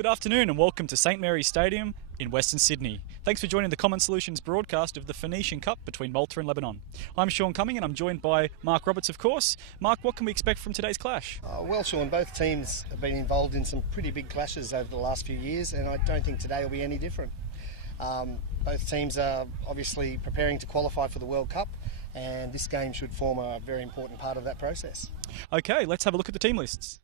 Good afternoon and welcome to St Mary's Stadium in Western Sydney. Thanks for joining the Common Solutions broadcast of the Phoenician Cup between Malta and Lebanon. I'm Sean Cumming and I'm joined by Mark Roberts, of course. Mark, what can we expect from today's clash? Well, Sean, both teams have been involved in some pretty big clashes over the last few years, and I don't think today will be any different. Both teams are obviously preparing to qualify for the World Cup, and this game should form a very important part of that process. Okay, let's have a look at the team lists.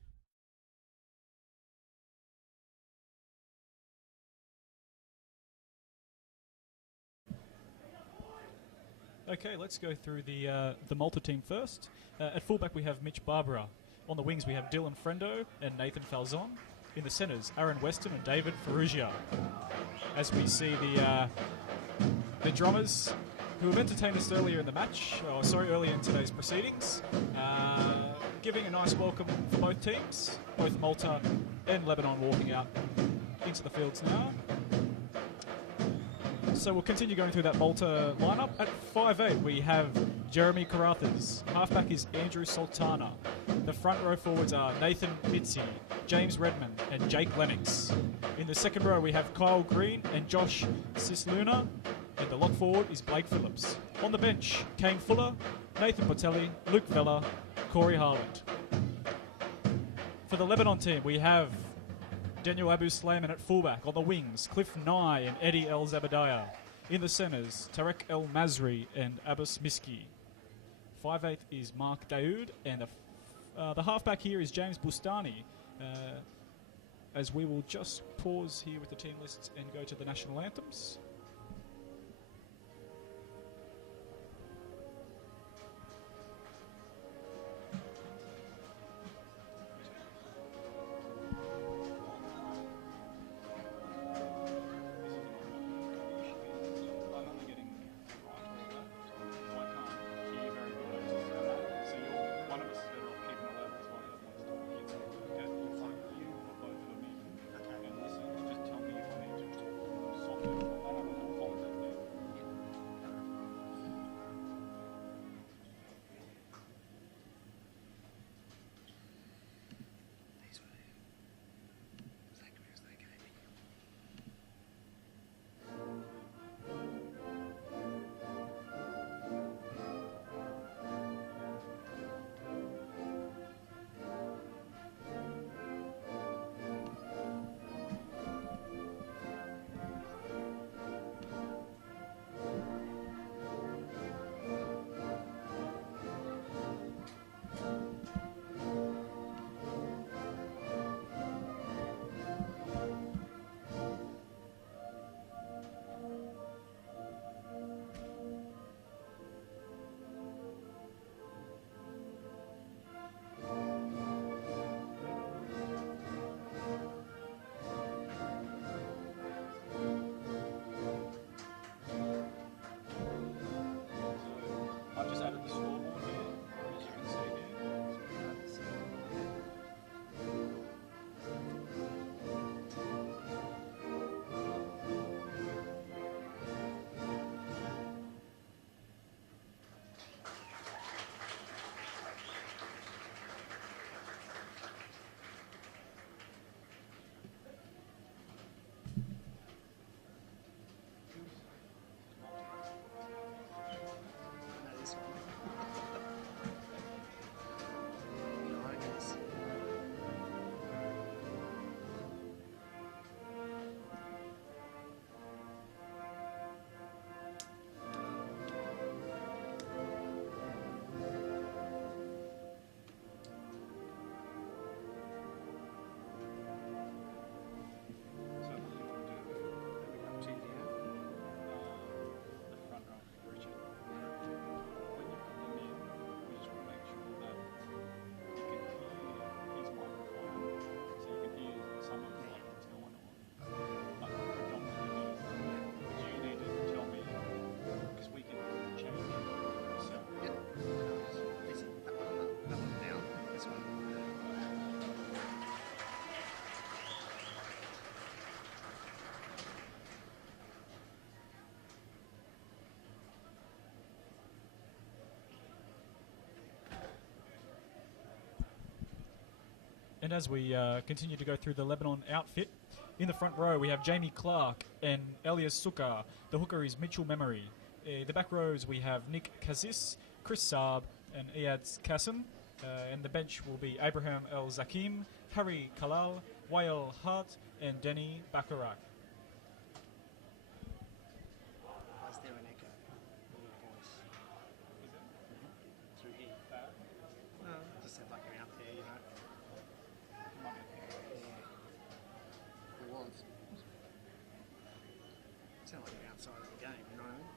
Okay, let's go through the Malta team first. At fullback we have Mitch Barbara. On the wings we have Dylan Frendo and Nathan Falzon. In the centres, Aaron Weston and David Ferrugia. As we see the drummers who have entertained us earlier in the match, earlier in today's proceedings, giving a nice welcome for both teams, both Malta and Lebanon walking out into the fields now. So we'll continue going through that Malta lineup. At 5'8", we have Jeremy Karathas. Halfback is Andrew Sultana. The front row forwards are Nathan Mitzi, James Redmond, and Jake Lennox. In the second row, we have Kyle Green and Josh Sisluna. And the lock forward is Blake Phillips. On the bench, Kane Fuller, Nathan Botelli, Luke Vella, Corey Harland. For the Lebanon team, we have Daniel Abu Slayman at fullback. On the wings, Cliff Nye and Eddie El Zabadiah. In the centres, Tarek El Mazri and Abbas Miski. 5'8" is Mark Daoud, and the halfback here is James Bustani. As we will just pause here with the team lists and go to the national anthems. And as we continue to go through the Lebanon outfit, in the front row we have Jamie Clark and Elias Sukkar. The hooker is Mitchell Memory. The back rows we have Nick Kazis, Chris Saab and Iyad Kassim. And the bench will be Abraham El Zakim, Harry Kalal, Wael Hart and Denny Bakarak. Is there an echo in your voice? Is it? Through here? No, just sounds like you're out there, you know. Yeah. It was. Sound like you're outside of the game, you know what I mean?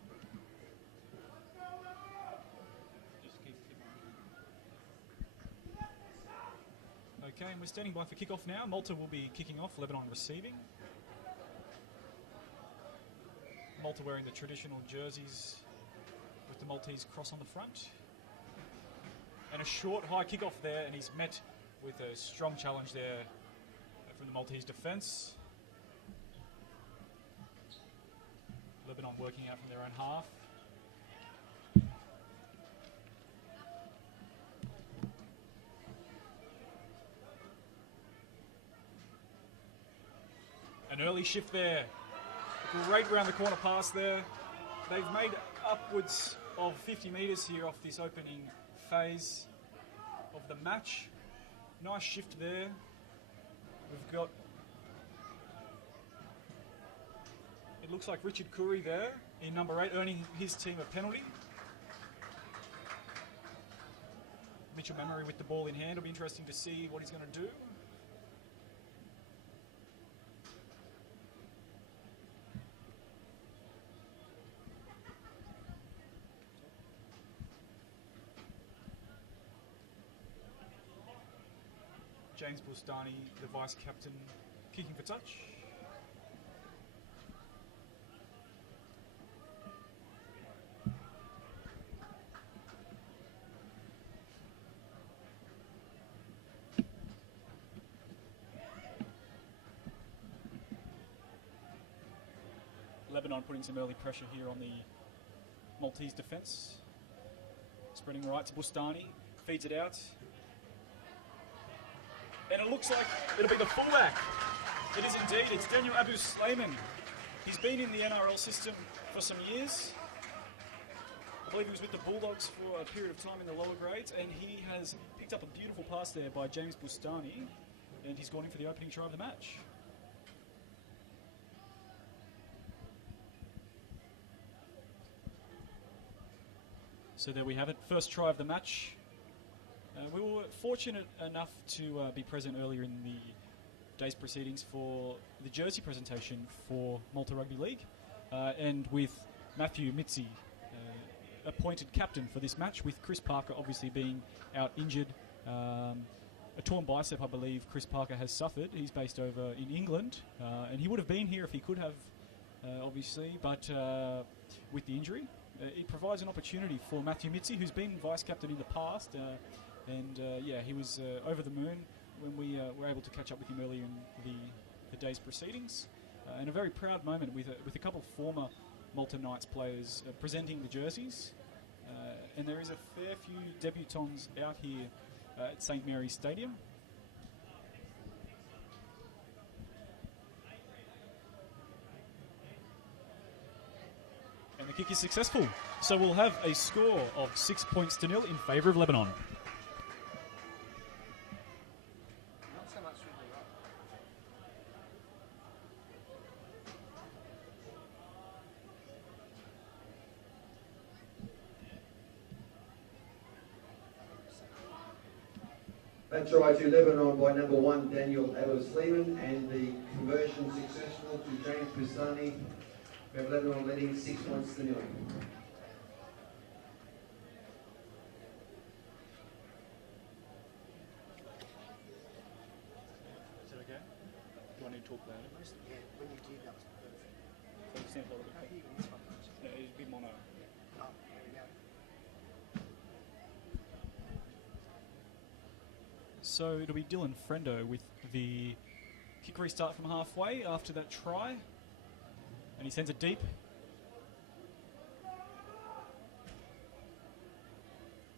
Okay, and we're standing by for kickoff now. Malta will be kicking off, Lebanon receiving. Malta wearing the traditional jerseys with the Maltese cross on the front. And a short high kickoff there, and he's met with a strong challenge there from the Maltese defence. Lebanon working out from their own half. An early shift there. Great round the corner pass there. They've made upwards of 50 metres here off this opening phase of the match. Nice shift there. We've got, it looks like Richard Curry there in number 8, earning his team a penalty. Mitchell Memory with the ball in hand. It'll be interesting to see what he's going to do. James Bustani, the vice captain, kicking for touch. Lebanon putting some early pressure here on the Maltese defence. Spreading right to Bustani, feeds it out. And it looks like it'll be the fullback. It is indeed. It's Daniel Abu Slayman. He's been in the NRL system for some years. I believe he was with the Bulldogs for a period of time in the lower grades, and he has picked up a beautiful pass there by James Bustani, and he's gone in for the opening try of the match. So there we have it. First try of the match. We were fortunate enough to be present earlier in the day's proceedings for the jersey presentation for Malta Rugby League, and with Matthew Mitzi appointed captain for this match, with Chris Parker obviously being out injured. A torn bicep, I believe, Chris Parker has suffered. He's based over in England, and he would have been here if he could have, obviously, but with the injury, it provides an opportunity for Matthew Mitzi, who's been vice captain in the past. Yeah, he was over the moon when we were able to catch up with him earlier in the day's proceedings. And a very proud moment with a couple of former Malta Knights players presenting the jerseys. And there is a fair few debutants out here at St Mary's Stadium. And the kick is successful. So we'll have a score of 6 points to 0 in favour of Lebanon. That try to Lebanon by number 1, Daniel Abu-Slayman, and the conversion successful to James Bustani. We have Lebanon leading 6 points to 0. Is it okay? Do I need to talk louder? Yeah, when you did, that was perfect. So you sound a little bit No, better. even this one. No, it's a bit mono. Oh, there we go. So it'll be Dylan Frendo with the kick restart from halfway after that try. And he sends it deep.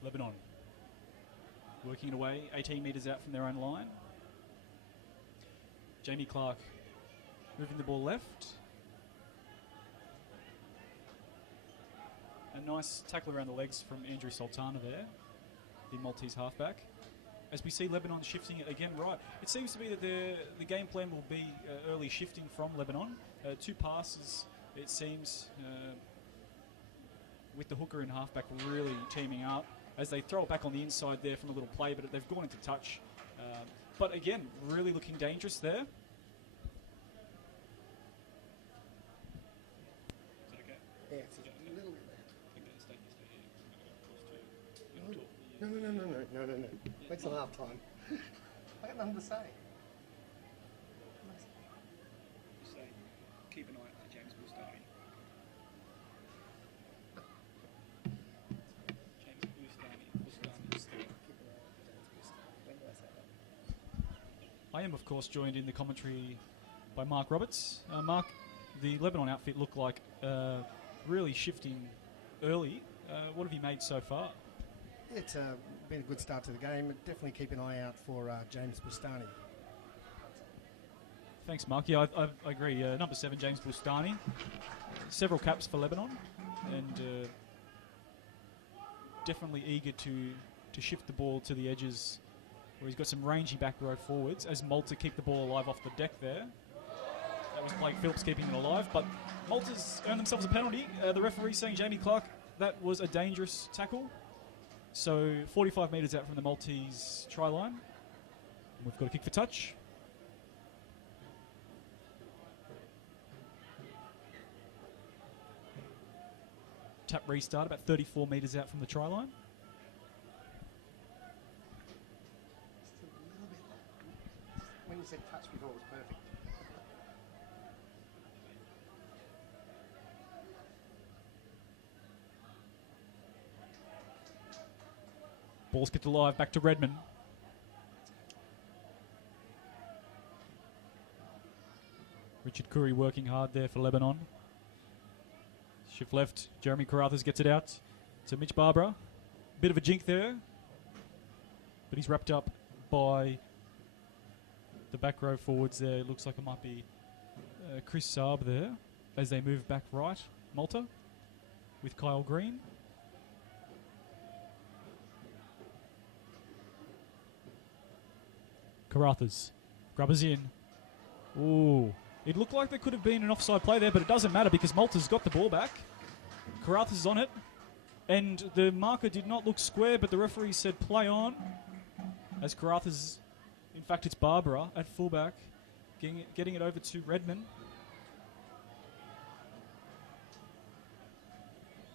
Lebanon working it away, 18 metres out from their own line. Jamie Clark moving the ball left. A nice tackle around the legs from Andrew Sultana there, the Maltese halfback. As we see Lebanon shifting it again right. It seems to be that the game plan will be early shifting from Lebanon. 2 passes, it seems, with the hooker and halfback really teaming up as they throw it back on the inside there from a little play, but they've gone into touch. But again, really looking dangerous there. Is that okay? Yeah, it's a little bit there. I think that's No. Wait till half time. I got nothing to say. Say, keep an eye on James Bustani. James Bustani. I am, of course, joined in the commentary by Mark Roberts. Mark, the Lebanon outfit looked like really shifting early. What have you made so far? It's been a good start to the game. Definitely keep an eye out for James Bustani. Thanks, Mark. Yeah, I agree. Number 7, James Bustani. Several caps for Lebanon, and definitely eager to shift the ball to the edges, where he's got some rangy back row forwards as Malta keep the ball alive off the deck there. That was Blake Phillips keeping it alive, but Malta's earned themselves a penalty. The referee saying Jamie Clark, that was a dangerous tackle. So 45 metres out from the Maltese try line. We've got a kick for touch. Tap restart about 34 metres out from the try line. Just a little bit. When you said touch before, it was perfect. Ball's kept alive, back to Redmond. Richard Curry working hard there for Lebanon. Shift left, Jeremy Carruthers gets it out to Mitch Barbara. Bit of a jink there, but he's wrapped up by the back row forwards there. It looks like it might be Chris Saab there as they move back right, Malta, with Kyle Green. Carruthers, Grubbers in. Ooh, it looked like there could have been an offside play there, but it doesn't matter because Malta's got the ball back. Carruthers is on it, and the marker did not look square, but the referee said play on. As Carruthers, in fact it's Barbara at fullback, getting it over to Redmond.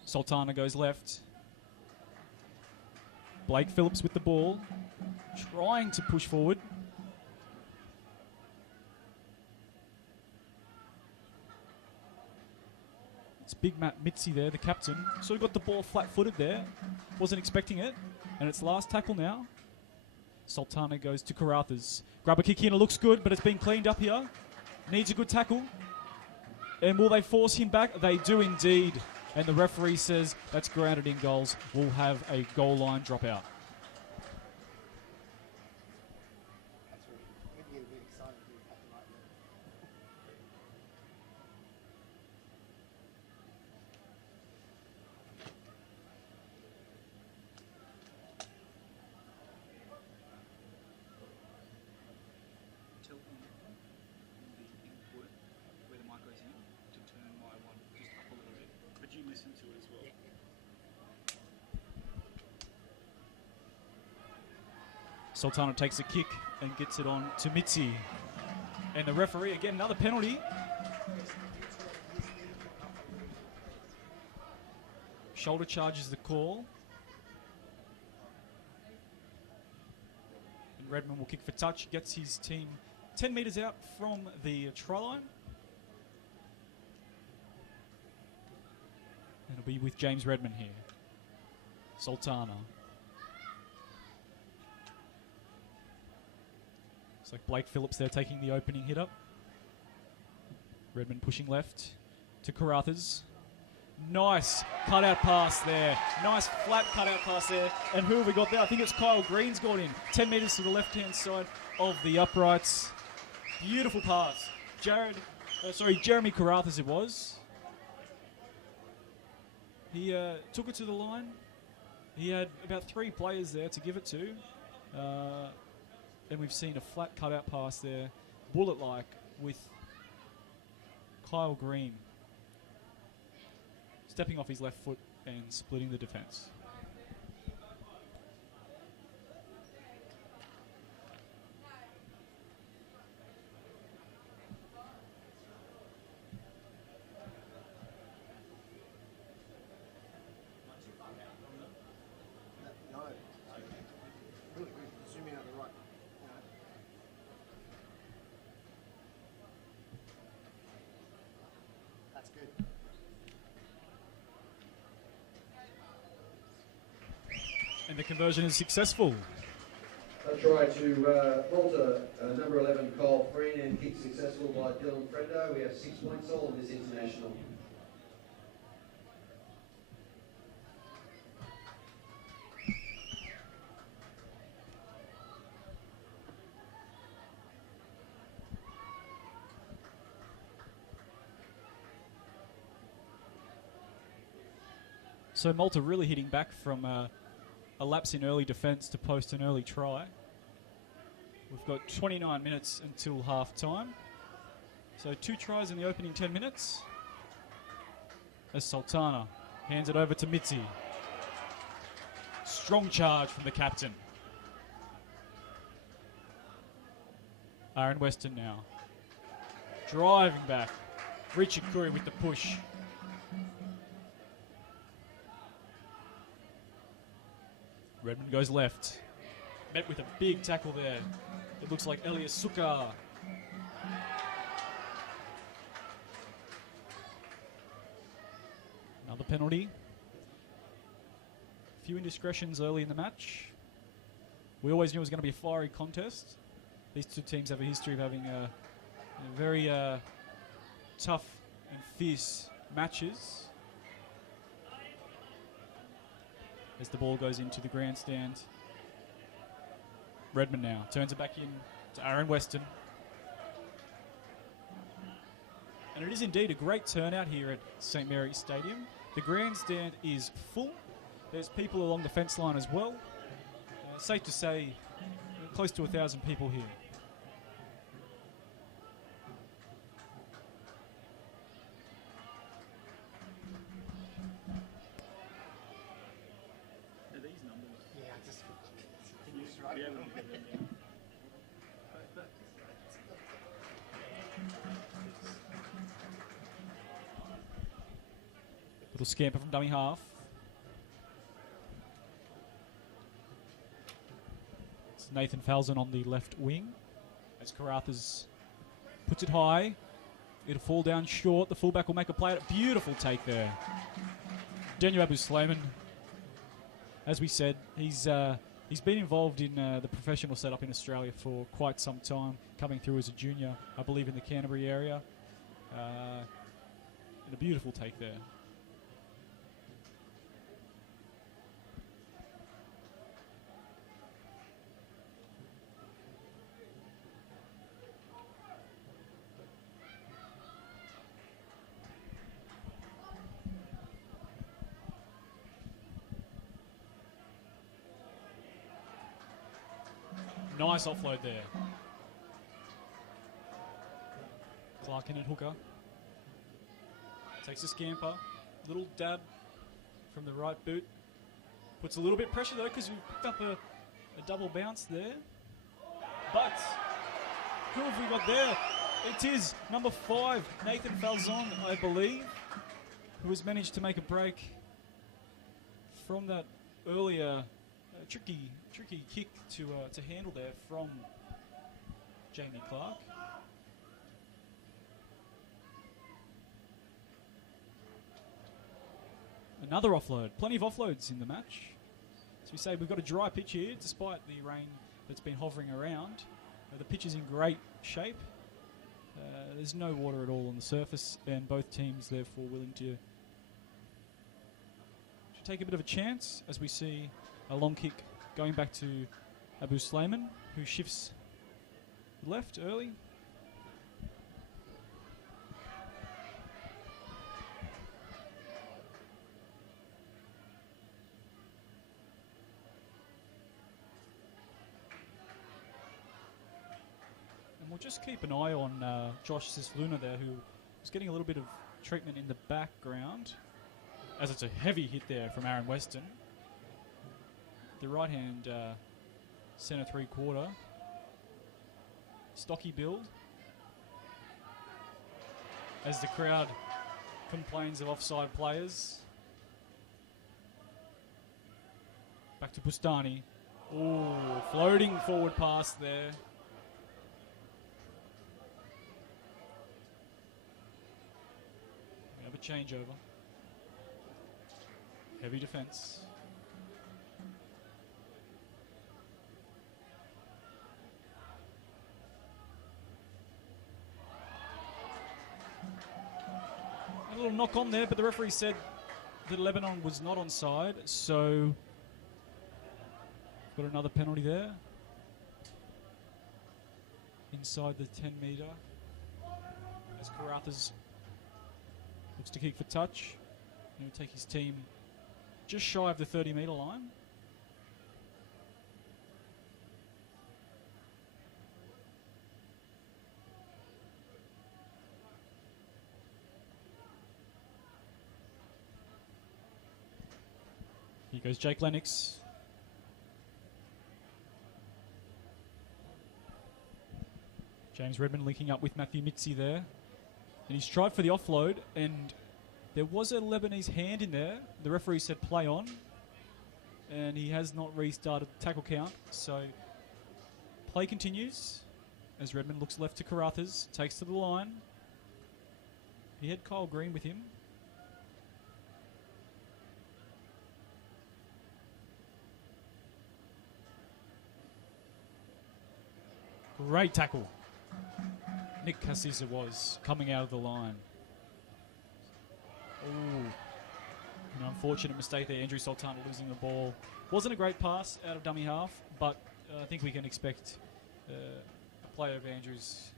Sultana goes left. Blake Phillips with the ball, trying to push forward. It's Big Matt Mitzi there, the captain. Sort of got the ball flat-footed there. Wasn't expecting it. And it's last tackle now. Sultana goes to Carruthers. Grab a kick in, it looks good, but it's been cleaned up here. Needs a good tackle. And will they force him back? They do indeed. And the referee says that's grounded in goals. We'll have a goal line dropout. Sultana takes a kick and gets it on to Mitzi. And the referee, again, another penalty. Shoulder charge is the call. And Redmond will kick for touch, gets his team 10 metres out from the try line. And it'll be with James Redmond here. Sultana. It's like Blake Phillips there taking the opening hit up. Redmond pushing left to Carruthers. Nice cutout pass there. Nice flat cutout pass there. And who have we got there? I think it's Kyle Green's gone in. 10 metres to the left-hand side of the uprights. Beautiful pass. Jeremy Karathas it was. He took it to the line. He had about 3 players there to give it to. And we've seen a flat cutout pass there, bullet-like, with Kyle Green stepping off his left foot and splitting the defence. No. Really good. Zoom in on the right. That's good. And the conversion is successful. A try to Malta, number 11, Kyle Freen, and kick successful by Dylan Frendo. We have 6 points all in this international. So Malta really hitting back from a lapse in early defence to post an early try. We've got 29 minutes until half time. So 2 tries in the opening 10 minutes. As Sultana hands it over to Mitzi. Strong charge from the captain. Aaron Weston now. Driving back. Richard Curry with the push. Redmond goes left. Met with a big tackle there. It looks like Elias Sukkar. Another penalty. A few indiscretions early in the match. We always knew it was going to be a fiery contest. These two teams have a history of having very tough and fierce matches. As the ball goes into the grandstand. Redmond now turns it back in to Aaron Weston. And it is indeed a great turnout here at St Mary's Stadium. The grandstand is full. There's people along the fence line as well. Safe to say, close to 1,000 people here. Little scamper from dummy half. It's Nathan Falzon on the left wing. As Karathas puts it high. It'll fall down short. The fullback will make a play at it. Beautiful take there. Daniel Abu Slayman. As we said, he's been involved in the professional setup in Australia for quite some time, coming through as a junior, I believe, in the Canterbury area. And a beautiful take there. Nice offload there. Clark in at hooker. Takes a scamper. Little dab from the right boot. Puts a little bit of pressure though because we picked up a double bounce there. But who have we got there? It is number 5, Nathan Falzon, I believe, who has managed to make a break from that earlier tricky kick to handle there from Jamie Clark. Another offload. Plenty of offloads in the match. As we say, we've got a dry pitch here, despite the rain that's been hovering around. The pitch is in great shape. There's no water at all on the surface, and both teams therefore willing to take a bit of a chance as we see a long kick going back to Abu Slayman, who shifts left early. We'll just keep an eye on Josh Sisluna there, who was getting a little bit of treatment in the background, as it's a heavy hit there from Aaron Weston. The right-hand centre three-quarter. Stocky build. As the crowd complains of offside players. Back to Bustani. Ooh, floating forward pass there. We have a changeover. Heavy defence. A little knock on there, but the referee said that Lebanon was not onside, so got another penalty there. Inside the 10 metre. As Carruthers looks to kick for touch. He'll take his team just shy of the 30 metre line. Here goes Jake Lennox. James Redmond linking up with Matthew Mitzi there. And he's tried for the offload, and there was a Lebanese hand in there. The referee said play on, and he has not restarted the tackle count. So play continues as Redmond looks left to Carruthers, takes to the line. He had Kyle Green with him. Great tackle. Nick Cassis it was, coming out of the line. Ooh. An unfortunate mistake there. Andrew Sultana losing the ball. Wasn't a great pass out of dummy half, but I think we can expect a player of Andrew's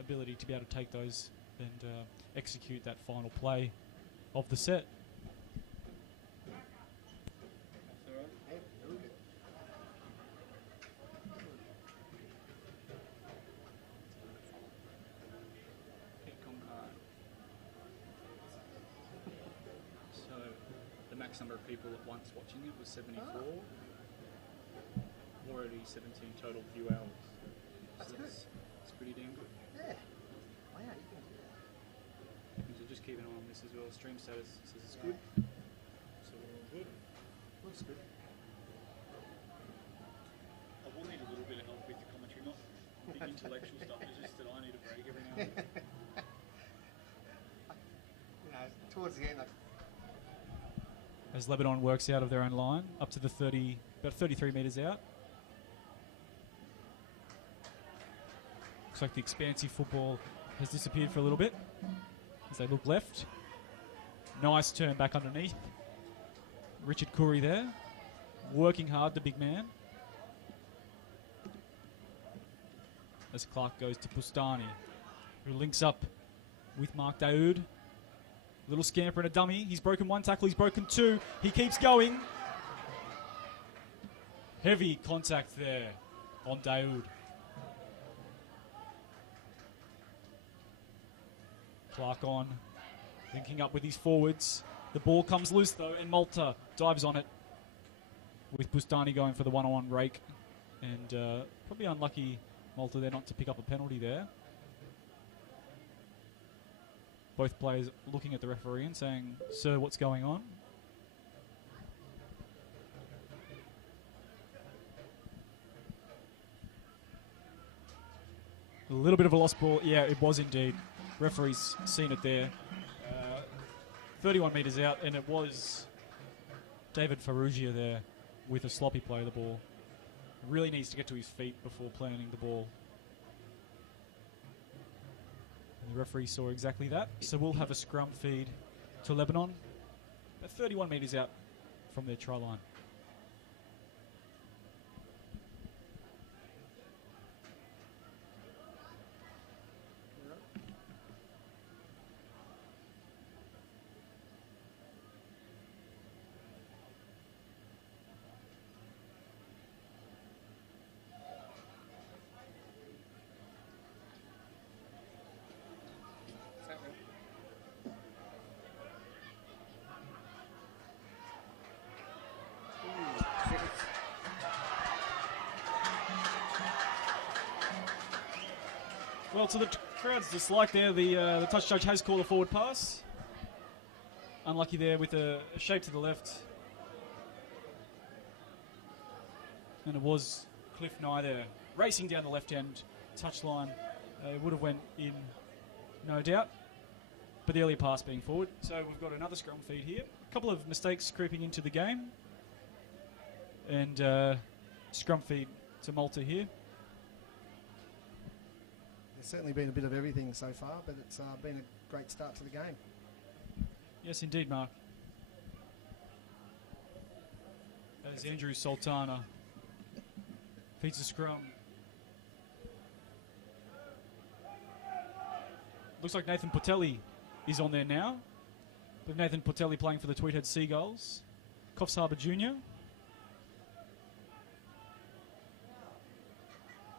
ability to be able to take those and execute that final play of the set. Number of people at once watching it was 74. Already 17 total view hours. That's so good. It's pretty damn good. Yeah. Wow, you can do that. So just keep an eye on this as well. Stream status says it's good. So we're all good. Looks good. I will need a little bit of help with the commentary, not the intellectual stuff. It's just that I need a break every now and then. Towards the end, As Lebanon works out of their own line, up to the 30, about 33 metres out. Looks like the expansive football has disappeared for a little bit as they look left. Nice turn back underneath. Richard Curry there, working hard, the big man. As Clark goes to Bustani, who links up with Mark Daoud. Little scamper and a dummy. He's broken one tackle, he's broken two. He keeps going. Heavy contact there on Daoud. Clark on, linking up with his forwards. The ball comes loose though, and Malta dives on it with Bustani going for the one-on-one rake. And probably unlucky Malta there not to pick up a penalty there. Both players looking at the referee and saying, "Sir, what's going on?" A little bit of a lost ball. Yeah, it was indeed. Referee's seen it there. 31 metres out, and it was David Farrugia there with a sloppy play of the ball. Really needs to get to his feet before planting the ball. And the referee saw exactly that. So we'll have a scrum feed to Lebanon. About 31 metres out from their try line. Well, to the crowd's dislike there, the touch judge has called a forward pass. Unlucky there with a shape to the left. And it was Cliff Nye there, racing down the left-hand touchline. It would have went in, no doubt. But the earlier pass being forward. So we've got another scrum feed here. A couple of mistakes creeping into the game. And scrum feed to Malta here. There's certainly been a bit of everything so far, but it's been a great start to the game. Yes, indeed, Mark. As Andrew Sultana feeds the scrum. Looks like Nathan Portelli is on there now. But Nathan Portelli playing for the Tweedhead Seagulls. Coffs Harbour Junior.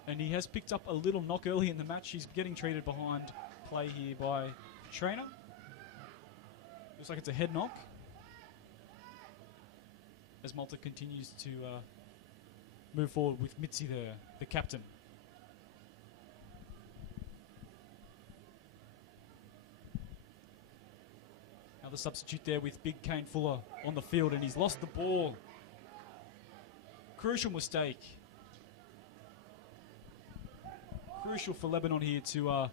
And he has picked up a little knock early in the match. He's getting treated behind play here by trainer. Looks like it's a head knock. As Malta continues to move forward with Mitzi there, the captain. Another substitute there with big Kane Fuller on the field, and he's lost the ball. Crucial mistake. Crucial for Lebanon here to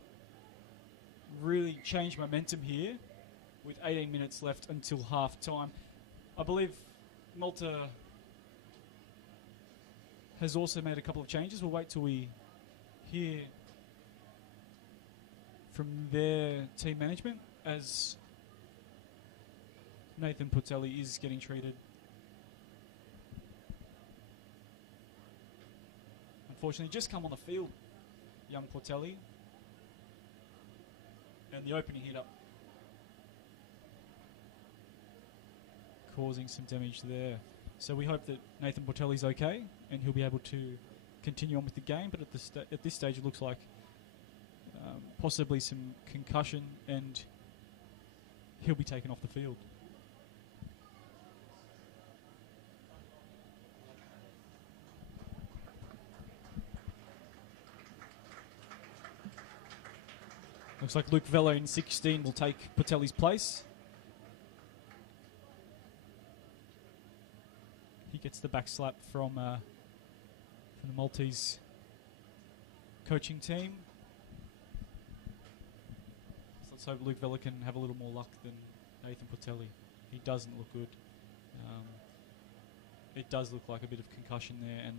really change momentum here with 18 minutes left until half time. I believe Malta has also made a couple of changes. We'll wait till we hear from their team management as Nathan Portelli is getting treated. Unfortunately, just come on the field, young Portelli. And the opening hit up causing some damage there. So we hope that Nathan Portelli's okay and he'll be able to continue on with the game, but at this stage it looks like possibly some concussion and he'll be taken off the field. Looks like Luke Vella in 16 will take Portelli's place. He gets the back slap from the Maltese coaching team. So let's hope Luke Vella can have a little more luck than Nathan Portelli. He doesn't look good. It does look like a bit of concussion there, and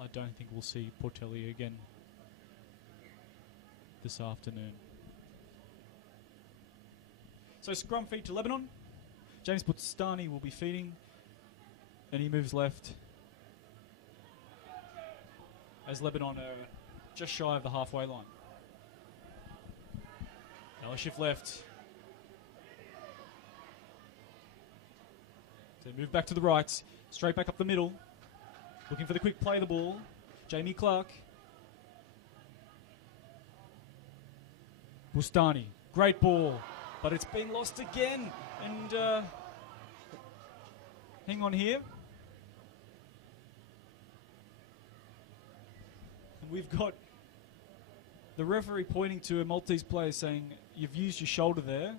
I don't think we'll see Portelli again this afternoon. So scrum feed to Lebanon. James Bustani will be feeding, and he moves left as Lebanon are just shy of the halfway line. Now a shift left. So they move back to the right, straight back up the middle, looking for the quick play of the ball. Jamie Clark. Bustani, great ball. But it's been lost again. And hang on here. And we've got the referee pointing to a Maltese player saying, you've used your shoulder there.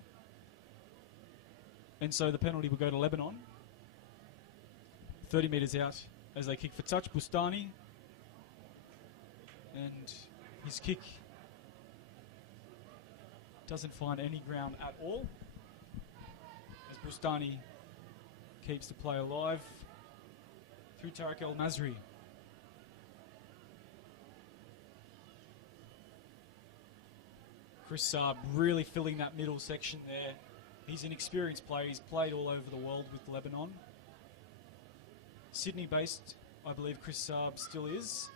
And so the penalty will go to Lebanon. 30 metres out as they kick for touch. Bustani. And his kick doesn't find any ground at all as Bustani keeps the play alive through Tarek El Masri. Chris Saab really filling that middle section there. He's an experienced player. He's played all over the world with Lebanon. Sydney based, I believe Chris Saab still is.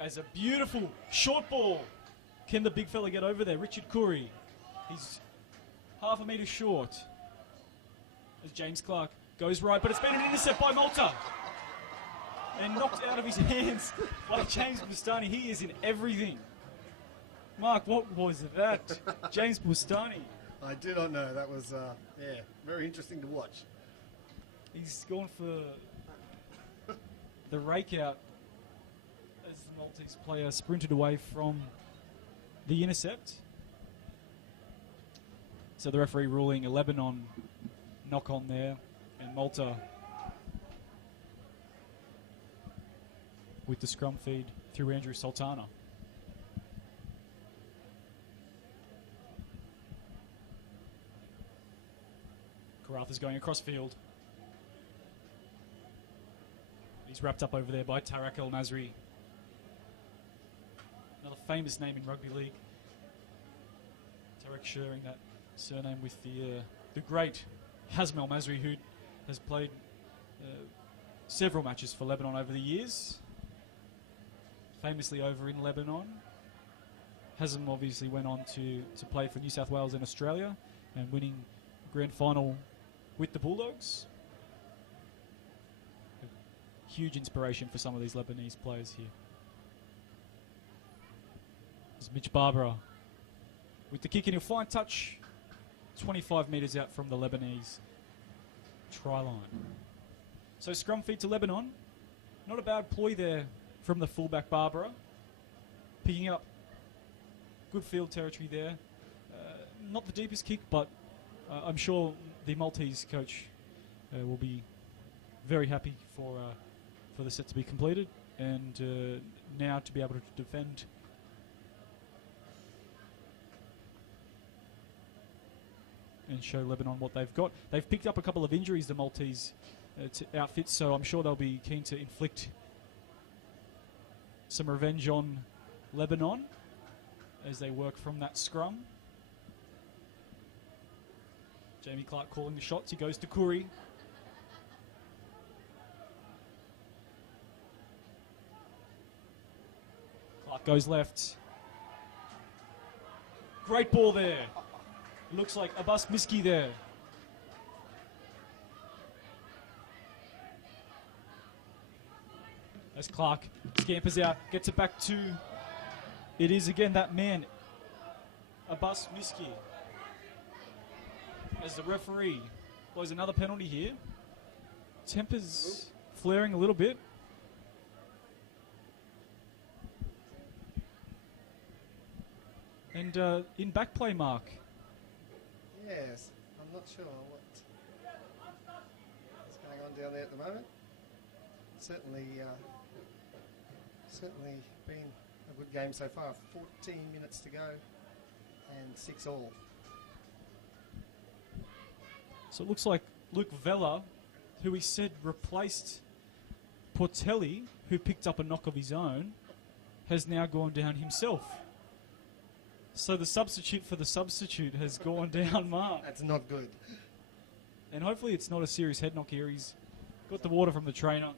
As a beautiful short ball. Can the big fella get over there? Richard Curry. He's half a metre short. As James Clark goes right, but it's been an intercept by Malta. And knocked out of his hands by James Bustani. He is in everything. Mark, what was that? James Bustani. I do not know. That was, very interesting to watch. He's gone for the rake out as the Maltese player sprinted away from the intercept. So the referee ruling a Lebanon knock on there, and Malta with the scrum feed through Andrew Sultana. Karatha's going across field. He's wrapped up over there by Tarak El Masri. Another famous name in rugby league. Tarak sharing that surname with the great Hazem El Masri, who has played several matches for Lebanon over the years. Famously over in Lebanon. Hazem obviously went on to play for New South Wales and Australia and winning grand final with the Bulldogs. A huge inspiration for some of these Lebanese players here. There's Mitch Barbara with the kick, and he'll find touch 25 metres out from the Lebanese try line. So scrum feed to Lebanon. Not a bad ploy there from the fullback Barbara. Picking up good field territory there. Not the deepest kick, but I'm sure the Maltese coach will be very happy for the set to be completed, and now to be able to defend and show Lebanon what they've got. They've picked up a couple of injuries, the Maltese outfits, so I'm sure they'll be keen to inflict some revenge on Lebanon as they work from that scrum. Jamie Clark calling the shots. He goes to Curry. Clark goes left. Great ball there. Looks like Abbas Miski there. As Clark scampers out, gets it back to... It is again that man, Abbas Miski. As the referee blows another penalty here. Tempers flaring a little bit. And in back play, Mark. Yes, I'm not sure what's going on down there at the moment. Certainly been a good game so far. 14 minutes to go and 6 all. So it looks like Luke Vella, who he said replaced Portelli, who picked up a knock of his own, has now gone down himself. So the substitute for the substitute has gone down, Mark. That's not good. And hopefully it's not a serious head knock here. He's got the water from the trainer.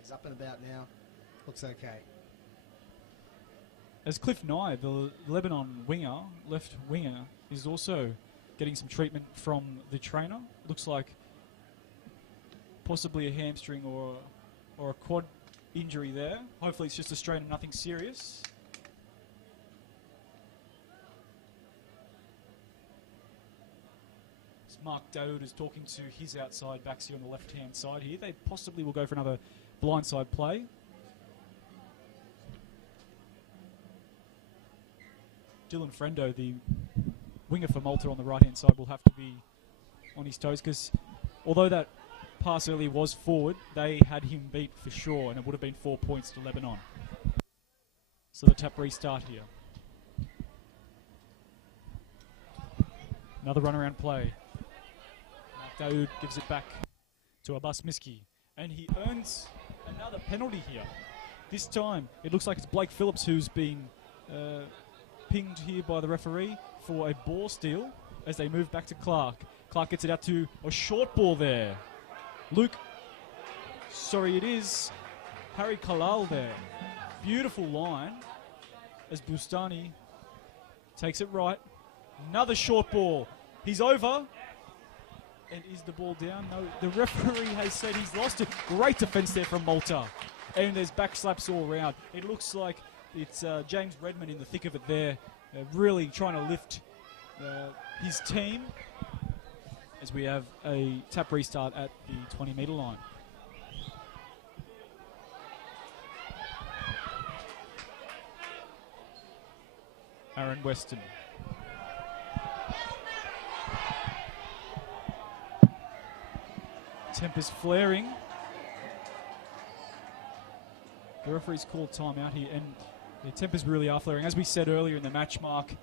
He's up and about now. Looks okay. As Cliff Nye, the Lebanon winger, left winger, is also getting some treatment from the trainer. Looks like possibly a hamstring or a quad injury there. Hopefully it's just a strain and nothing serious. Mark Dowd is talking to his outside backs here on the left-hand side here. They possibly will go for another blindside play. Dylan Frendo, the winger for Malta on the right-hand side, will have to be on his toes because although that pass earlier was forward, they had him beat for sure, and it would have been 4 points to Lebanon. So the tap restart here. Another run-around play. Daoud gives it back to Abbas Miski, and he earns another penalty here. This time, it looks like it's Blake Phillips who's been pinged here by the referee for a ball steal as they move back to Clark. Clark gets it out to a short ball there. It is Harry Kalal there. Beautiful line as Bustani takes it right. Another short ball. He's over. And is the ball down? No, the referee has said he's lost it. Great defence there from Malta. And there's back slaps all around. It looks like it's James Redmond in the thick of it there, really trying to lift his team as we have a tap restart at the 20-metre line. and Western. Tempers flaring. The referee's called timeout here, and the tempers really are flaring. As we said earlier in the match, Mark,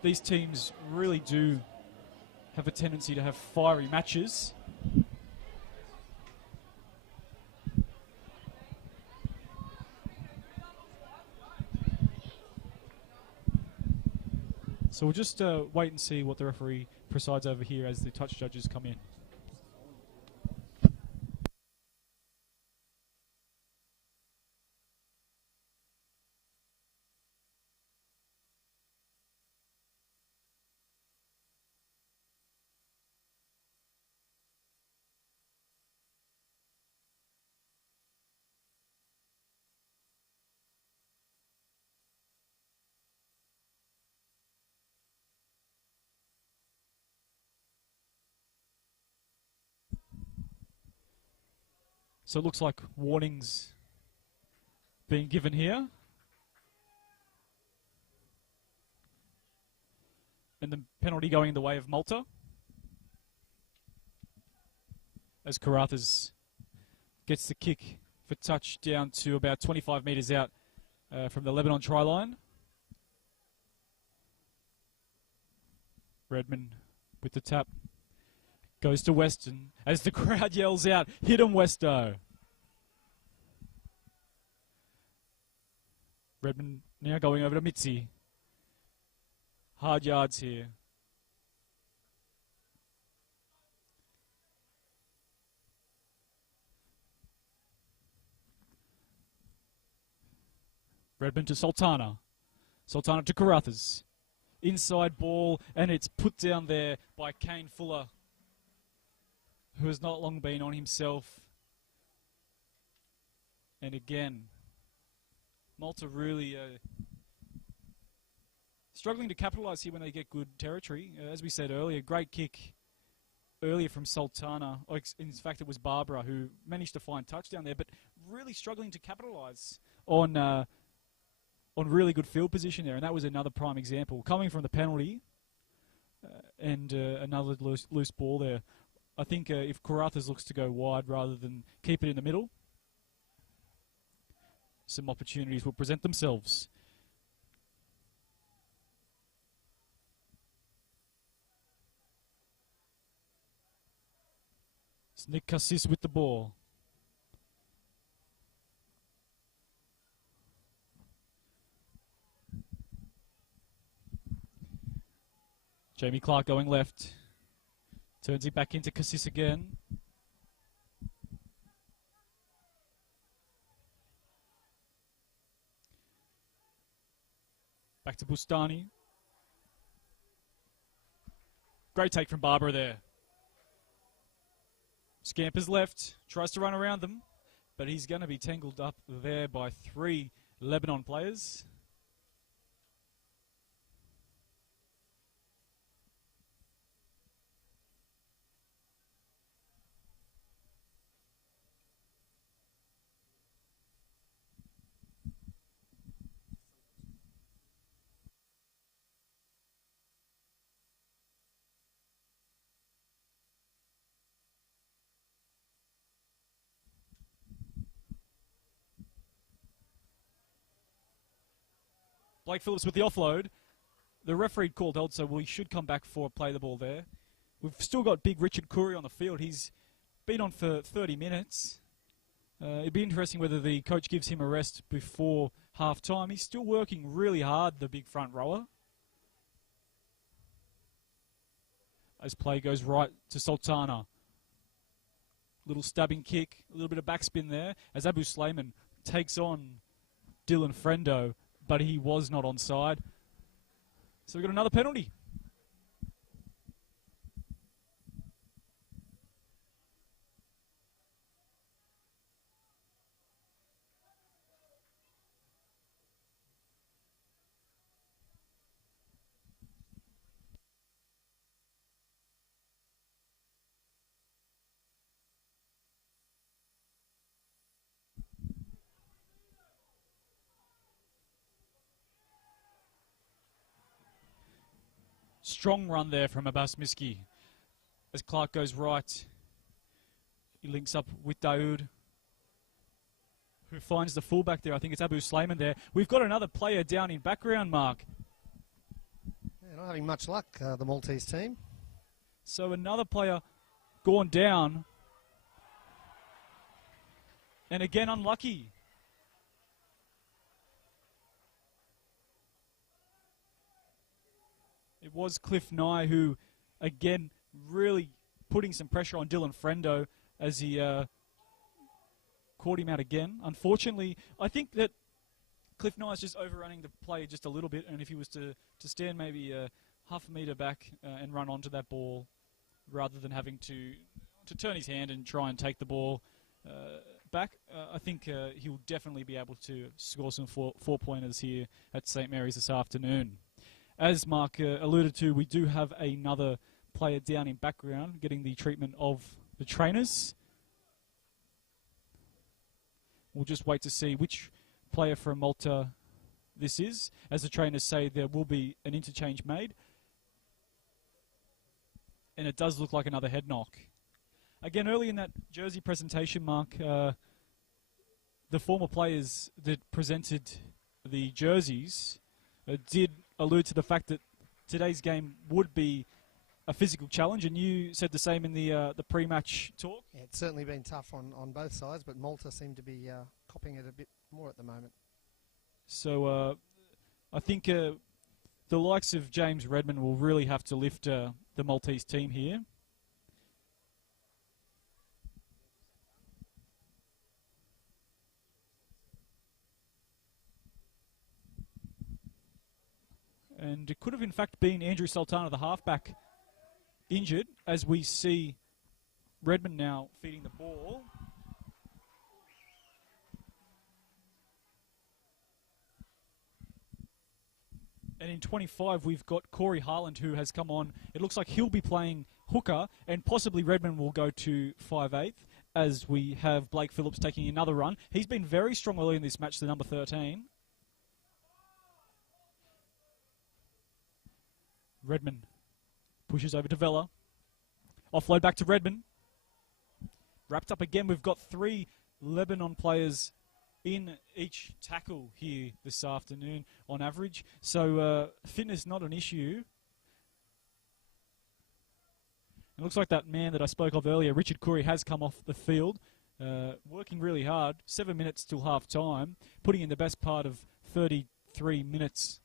these teams really do have a tendency to have fiery matches. So we'll just wait and see what the referee presides over here as the touch judges come in. So it looks like warnings being given here. And the penalty going in the way of Malta. As Karathas gets the kick for touch down to about 25 metres out from the Lebanon try line. Redmond with the tap. Goes to Weston as the crowd yells out, "Hit him, Westo!" Redmond now going over to Mitzi. Hard yards here. Redmond to Sultana. Sultana to Karathas. Inside ball, and it's put down there by Kane Fuller, who has not long been on himself. And again, Malta really struggling to capitalise here when they get good territory. As we said earlier, great kick earlier from Sultana. In fact, it was Barbara who managed to find touchdown there, but really struggling to capitalise on really good field position there. And that was another prime example. Coming from the penalty and another loose ball there. I think if Karathas looks to go wide rather than keep it in the middle, some opportunities will present themselves. It's Nick Cassis with the ball. Jamie Clark going left. Turns it back into Cassis again. Back to Bustani. Great take from Barbara there. Scampers left. Tries to run around them. But he's going to be tangled up there by 3 Lebanon players. Blake Phillips with the offload. The referee called held, so we should come back for play the ball there. We've still got big Richard Curry on the field. He's been on for 30 minutes. It'd be interesting whether the coach gives him a rest before half-time. He's still working really hard, the big front rower. As play goes right to Sultana. Little stabbing kick, a little bit of backspin there. As Abu Slayman takes on Dylan Frendo, but he was not onside. So we've got another penalty. Strong run there from Abbas Miski. As Clark goes right, he links up with Daoud, who finds the fullback there. I think it's Abu Slayman there. We've got another player down in background, Mark. Yeah, not having much luck, the Maltese team. So another player gone down. And again, unlucky. It was Cliff Nye who, again, really putting some pressure on Dylan Frendo as he caught him out again. Unfortunately, I think that Cliff Nye's just overrunning the play just a little bit, and if he was to stand maybe half a metre back and run onto that ball, rather than having to turn his hand and try and take the ball back, I think he'll definitely be able to score some four-pointers here at St. Mary's this afternoon. As Mark alluded to, we do have another player down in background getting the treatment of the trainers. We'll just wait to see which player from Malta this is. As the trainers say, there will be an interchange made. And it does look like another head knock. Again, early in that jersey presentation, Mark, the former players that presented the jerseys did allude to the fact that today's game would be a physical challenge, and you said the same in the pre-match talk. Yeah, it's certainly been tough on both sides, but Malta seem to be copying it a bit more at the moment. So I think the likes of James Redmond will really have to lift the Maltese team here. And it could have, in fact, been Andrew Sultana, the halfback, injured, as we see Redmond now feeding the ball. And in 25, we've got Corey Harland, who has come on. It looks like he'll be playing hooker, and possibly Redmond will go to 5'8", as we have Blake Phillips taking another run. He's been very strong early in this match, the number 13. Redmond pushes over to Vella. Offload back to Redmond. Wrapped up again. We've got 3 Lebanon players in each tackle here this afternoon on average. So fitness not an issue. It looks like that man that I spoke of earlier, Richard Curry, has come off the field. Working really hard. 7 minutes till half time. Putting in the best part of 33 minutes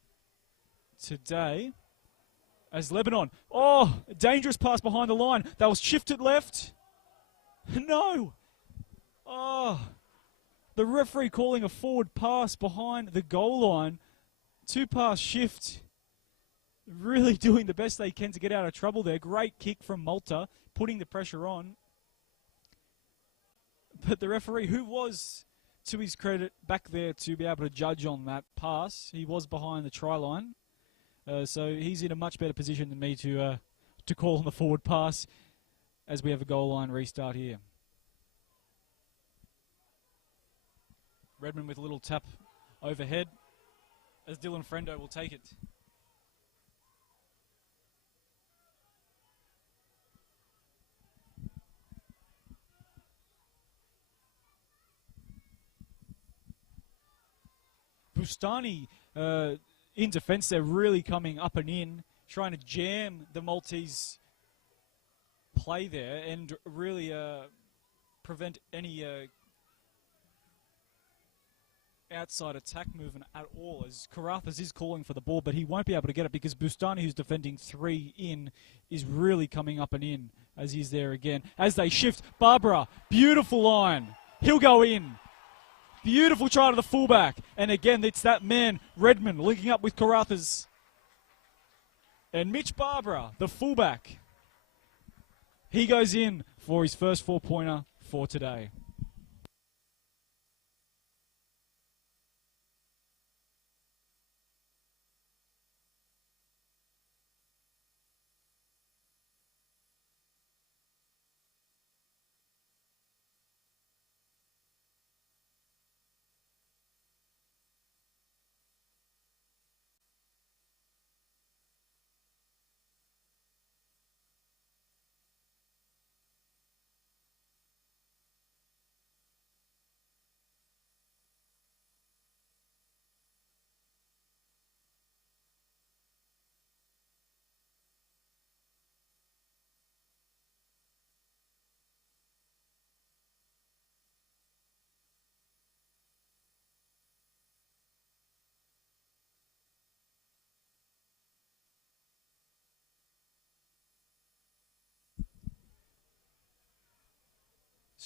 today. As Lebanon, a dangerous pass behind the line. That was shifted left. No. The referee calling a forward pass behind the goal line. 2-pass shift. Really doing the best they can to get out of trouble there. Great kick from Malta, putting the pressure on. But the referee, who was, to his credit, back there to be able to judge on that pass, he was behind the try line. So he's in a much better position than me to call on the forward pass as we have a goal line restart here. Redmond with a little tap overhead as Dylan Frendo will take it. Bustani in defence, they're really coming up and in, trying to jam the Maltese play there and really prevent any outside attack movement at all, as Karathas is calling for the ball, but he won't be able to get it because Bustani, who's defending 3 in, is really coming up and in as he's there again. As they shift, Barbara, beautiful line. He'll go in. Beautiful try to the fullback. And again, it's that man, Redmond, linking up with Karathas. And Mitch Barbara, the fullback. He goes in for his first 4-pointer for today.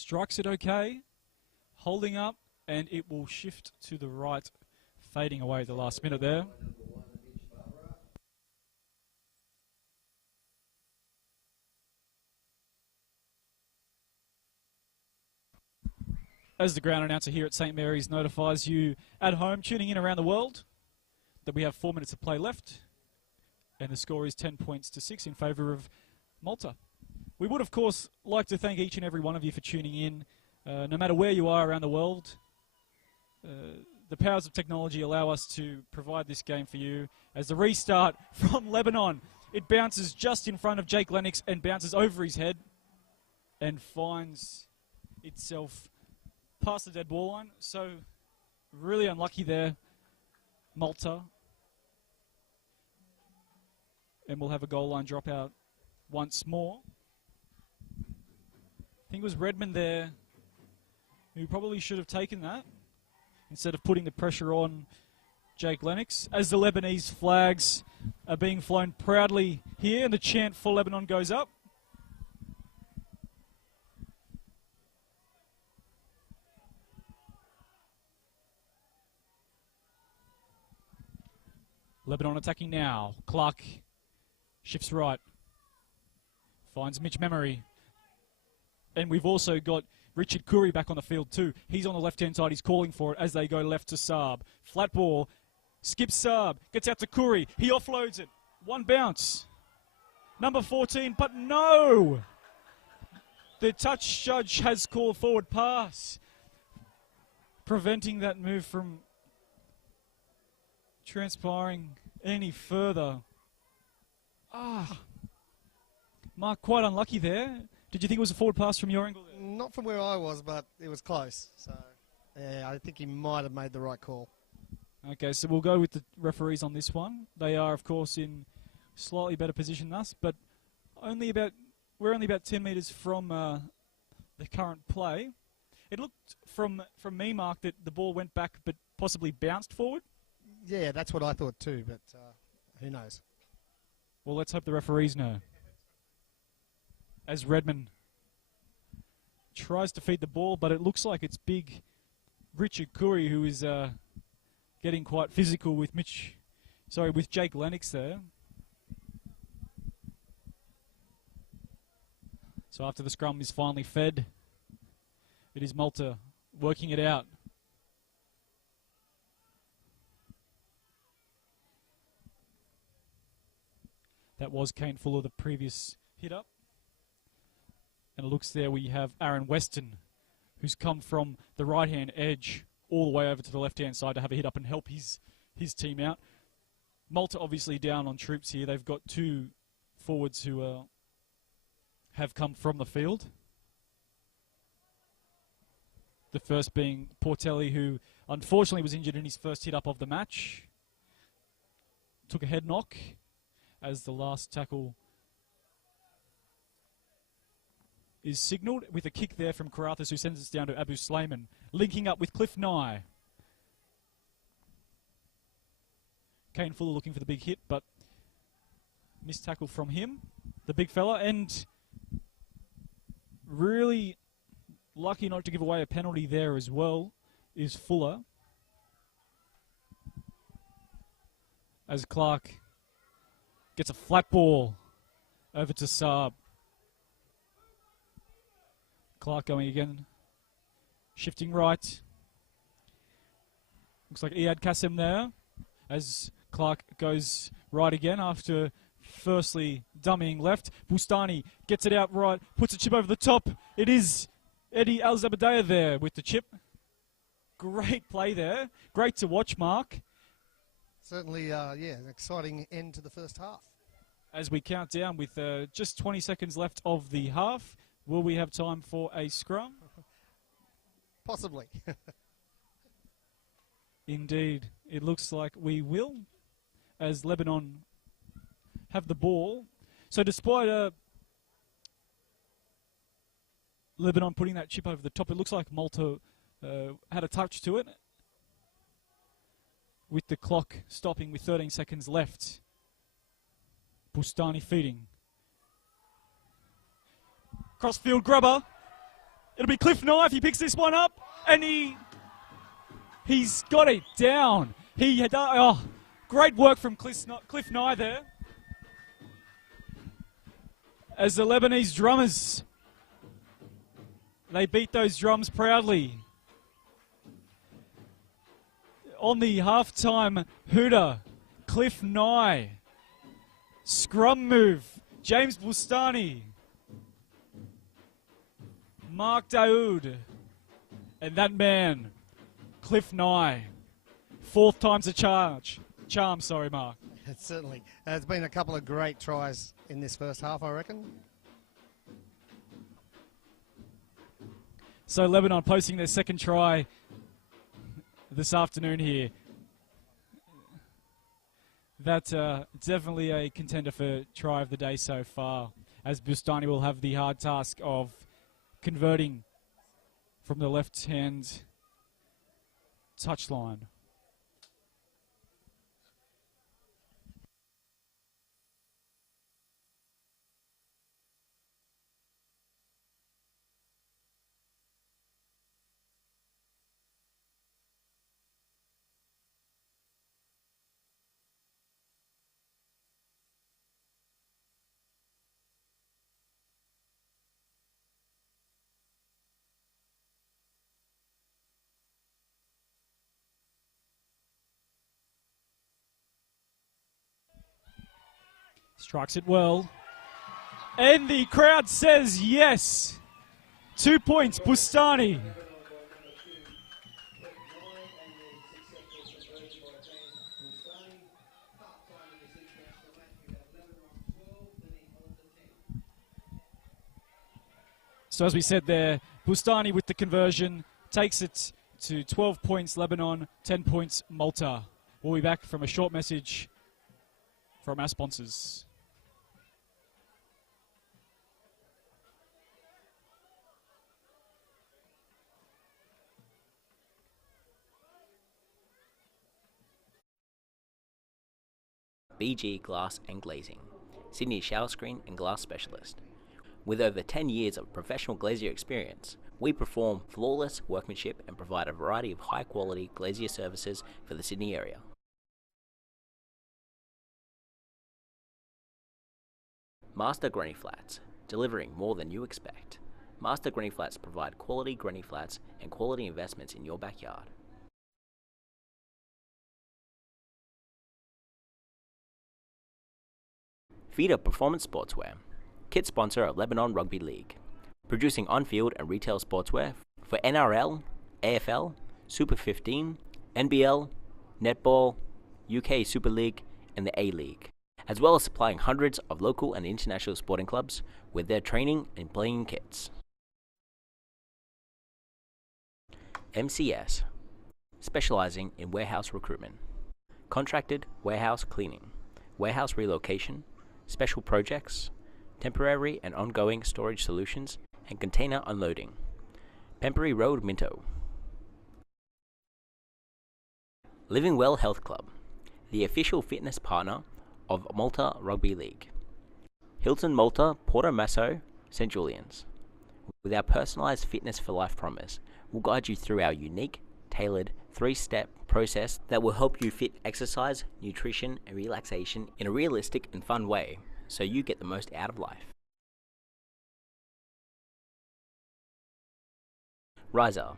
Strikes it okay. Holding up, and it will shift to the right, fading away at the last minute there. As the ground announcer here at St Mary's notifies you at home, tuning in around the world, that we have 4 minutes of play left, and the score is 10 points to 6 in favour of Malta. We would, of course, like to thank each and every one of you for tuning in, no matter where you are around the world. The powers of technology allow us to provide this game for you. As the restart from Lebanon, it bounces just in front of Jake Lennox and bounces over his head and finds itself past the dead ball line. So really unlucky there, Malta. And we'll have a goal line dropout once more. I think it was Redmond there who probably should have taken that instead of putting the pressure on Jake Lennox. As the Lebanese flags are being flown proudly here and the chant for Lebanon goes up. Lebanon attacking now. Clark shifts right. Finds Mitch Memory. And we've also got Richard Curry back on the field too. He's on the left-hand side. He's calling for it as they go left to Saab. Flat ball. Skips Saab. Gets out to Curry. He offloads it. One bounce. Number 14, but no! The touch judge has called forward pass, preventing that move from transpiring any further. Mark, quite unlucky there. Did you think it was a forward pass from your angle there? Not from where I was, but it was close. So, yeah, I think he might have made the right call. Okay, so we'll go with the referees on this one. They are, of course, in slightly better position than us, but we're only about 10 metres from the current play. It looked from me, Mark, that the ball went back but possibly bounced forward. Yeah, that's what I thought too, but who knows? Well, let's hope the referees know. As Redmond tries to feed the ball, but it looks like it's big Richard Curry who is getting quite physical with with Jake Lennox there. So after the scrum is finally fed, it is Malta working it out. That was Kane Fuller, the previous hit up. And it looks there we have Aaron Weston, who's come from the right-hand edge all the way over to the left-hand side to have a hit up and help his team out. Malta obviously down on troops here. They've got two forwards who have come from the field. The first being Portelli, who unfortunately was injured in his first hit up of the match. Took a head knock as the last tackle is signalled with a kick there from Karathas, who sends us down to Abu Slayman, linking up with Cliff Nye. Kane Fuller looking for the big hit, but missed tackle from him, the big fella, and really lucky not to give away a penalty there as well is Fuller. As Clark gets a flat ball over to Saab. Clark going again, shifting right. Looks like Iyad Kassem there, as Clark goes right again after firstly dummying left. Bustani gets it out right, puts a chip over the top. It is Eddie Al-Zabadaya there with the chip. Great play there. Great to watch, Mark. Certainly, an exciting end to the first half. As we count down with just 20 seconds left of the half, will we have time for a scrum? Possibly. Indeed, it looks like we will, as Lebanon have the ball. So despite Lebanon putting that chip over the top, it looks like Malta had a touch to it, with the clock stopping with 13 seconds left. Bustani feeding. Crossfield grubber. It'll be Cliff Nye if he picks this one up, and he's got it down. He had great work from Cliff Nye there. As the Lebanese drummers, they beat those drums proudly. On the halftime hooter, Cliff Nye. Scrum move, James Bustani. Mark Daoud. And that man, Cliff Nye. Fourth time's a charm, sorry, Mark. It's certainly. There's been a couple of great tries in this first half, I reckon. So Lebanon posting their second try this afternoon here. That's definitely a contender for try of the day so far, as Bustani will have the hard task of converting from the left-hand touchline. Strikes it well. And the crowd says yes. 2 points, Bustani. So as we said there, Bustani with the conversion takes it to 12 points Lebanon, 10 points Malta. We'll be back from a short message from our sponsors. BG Glass and Glazing, Sydney's shower screen and glass specialist. With over 10 years of professional glazier experience, we perform flawless workmanship and provide a variety of high-quality glazier services for the Sydney area. Master Granny Flats, delivering more than you expect. Master Granny Flats provide quality granny flats and quality investments in your backyard. Feeder Performance Sportswear, kit sponsor of Lebanon Rugby League, producing on-field and retail sportswear for NRL, AFL, Super 15, NBL, Netball, UK Super League, and the A-League, as well as supplying hundreds of local and international sporting clubs with their training and playing kits. MCS, specializing in warehouse recruitment, contracted warehouse cleaning, warehouse relocation, special projects, temporary and ongoing storage solutions, and container unloading. Pembury Road, Minto. Living Well Health Club, the official fitness partner of Malta Rugby League. Hilton Malta, Porto Masso, St. Julian's. With our personalized fitness for life promise, we'll guide you through our unique, tailored, 3-step process that will help you fit exercise, nutrition, and relaxation in a realistic and fun way, so you get the most out of life. Riser,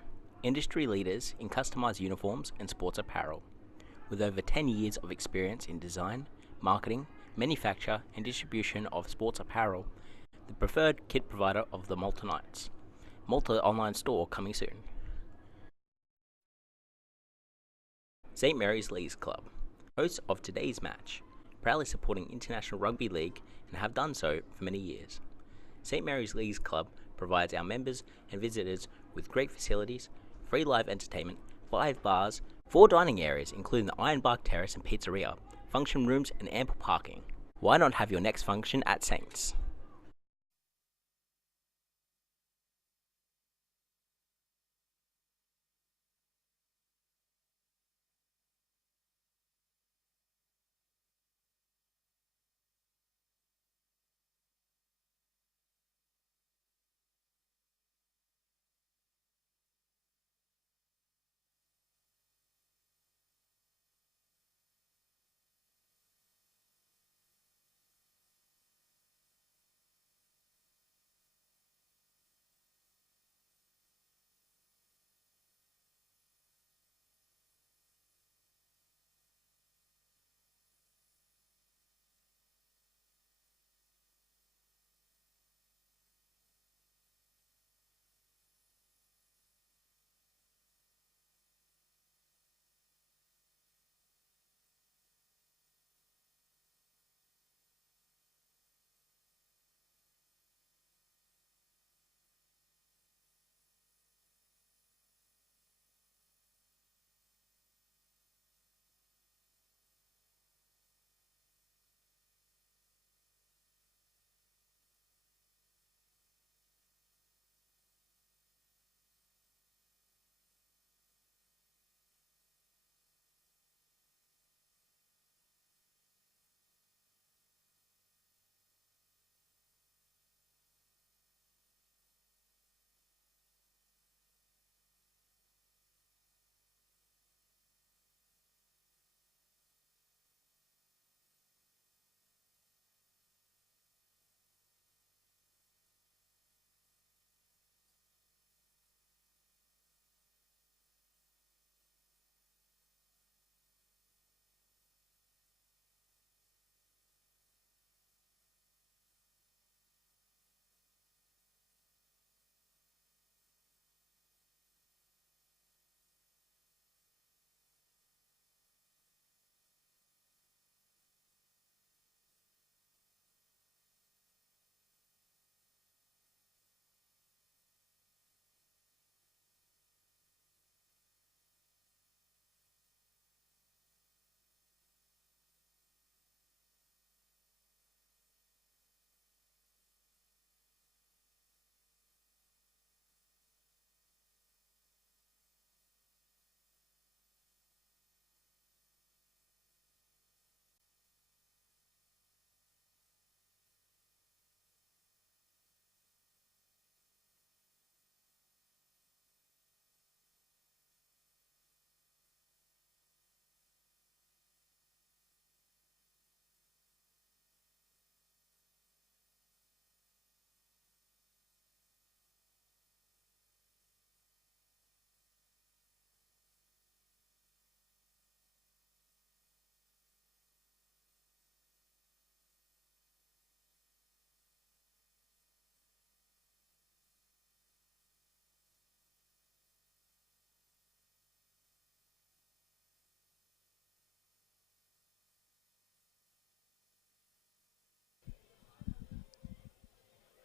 industry leaders in customized uniforms and sports apparel. With over 10 years of experience in design, marketing, manufacture, and distribution of sports apparel, the preferred kit provider of the Malta Knights. Malta online store coming soon. St. Mary's Leagues Club, hosts of today's match, proudly supporting International Rugby League and have done so for many years. St. Mary's Leagues Club provides our members and visitors with great facilities, free live entertainment, 5 bars, 4 dining areas including the Ironbark Terrace and Pizzeria, function rooms and ample parking. Why not have your next function at Saints?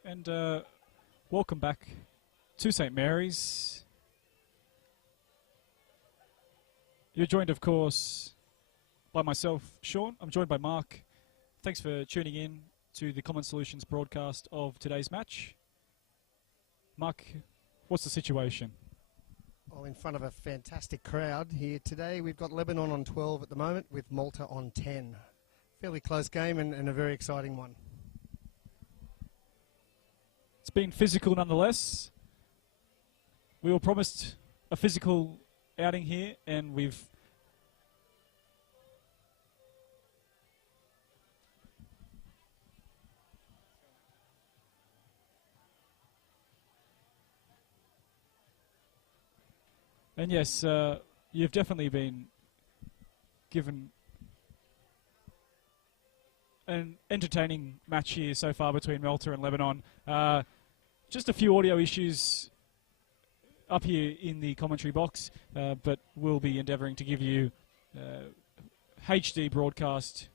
and welcome back to St. Mary's. You're joined, of course, by myself, Sean. I'm joined by Mark. Thanks for tuning in to the Common Solutions broadcast of today's match. Mark, what's the situation? Well, in front of a fantastic crowd here today, we've got Lebanon on 12 at the moment with Malta on 10. Fairly close game and a very exciting one. It's been physical nonetheless. We were promised a physical outing here, and we've and yes, you've definitely been given an entertaining match here so far between Malta and Lebanon. Just a few audio issues up here in the commentary box, but we'll be endeavouring to give you HD broadcast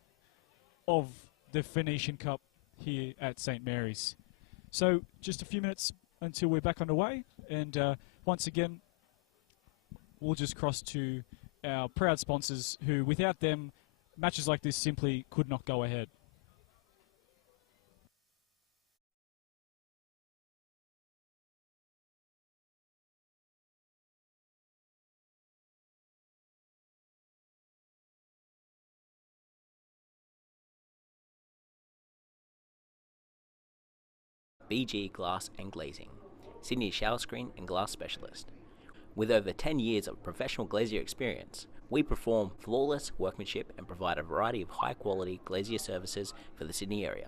of the Phoenician Cup here at St. Mary's. So just a few minutes until we're back underway, and once again, we'll just cross to our proud sponsors who, without them, matches like this simply could not go ahead. BG Glass and Glazing, Sydney's shower screen and glass specialist. With over 10 years of professional glazier experience, we perform flawless workmanship and provide a variety of high-quality glazier services for the Sydney area.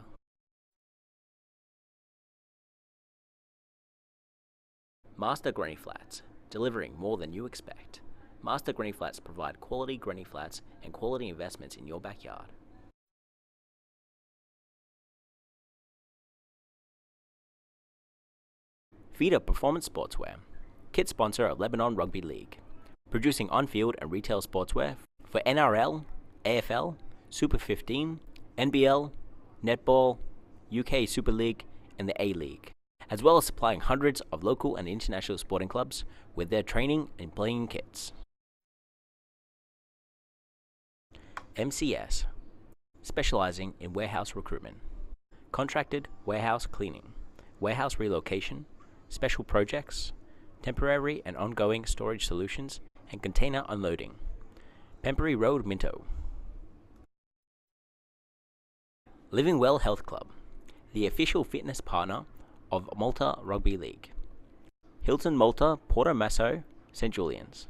Master Granny Flats, delivering more than you expect. Master Granny Flats provide quality granny flats and quality investments in your backyard. Feeder Performance Sportswear, kit sponsor of Lebanon Rugby League, producing on-field and retail sportswear for NRL, AFL, Super 15, NBL, Netball, UK Super League, and the A-League, as well as supplying hundreds of local and international sporting clubs with their training and playing kits. MCS, specializing in warehouse recruitment, contracted warehouse cleaning, warehouse relocation, special projects, temporary and ongoing storage solutions, and container unloading. Pembury Road, Minto. Living Well Health Club, the official fitness partner of Malta Rugby League. Hilton Malta, Porto Masso, St. Julian's.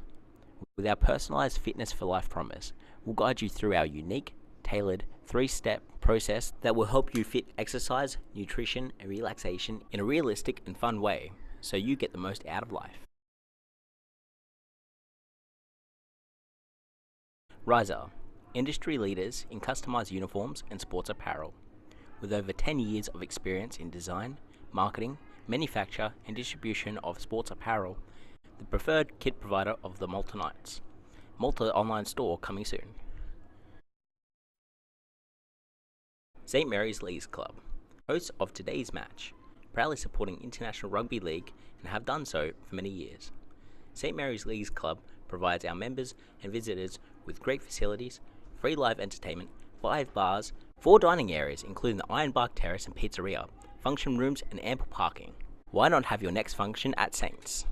With our personalized fitness for life promise, we'll guide you through our unique, tailored, 3-step process that will help you fit exercise, nutrition, and relaxation in a realistic and fun way, so you get the most out of life. Riser, industry leaders in customized uniforms and sports apparel. With over 10 years of experience in design, marketing, manufacture, and distribution of sports apparel, the preferred kit provider of the Malta Knights. Malta online store coming soon. St. Mary's Leagues Club, hosts of today's match, proudly supporting International Rugby League and have done so for many years. St. Mary's Leagues Club provides our members and visitors with great facilities, free live entertainment, 5 bars, 4 dining areas including the Ironbark Terrace and Pizzeria, function rooms and ample parking. Why not have your next function at Saints?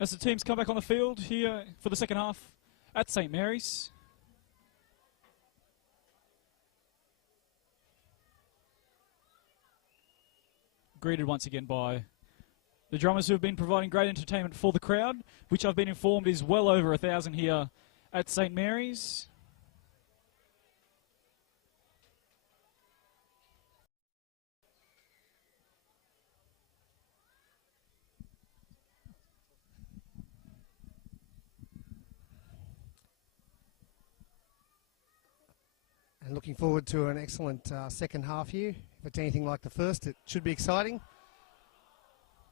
as the teams come back on the field here for the second half at St. Mary's. Greeted once again by the drummers who have been providing great entertainment for the crowd, which I've been informed is well over 1,000 here at St. Mary's. And looking forward to an excellent second half here. If it's anything like the first, it should be exciting.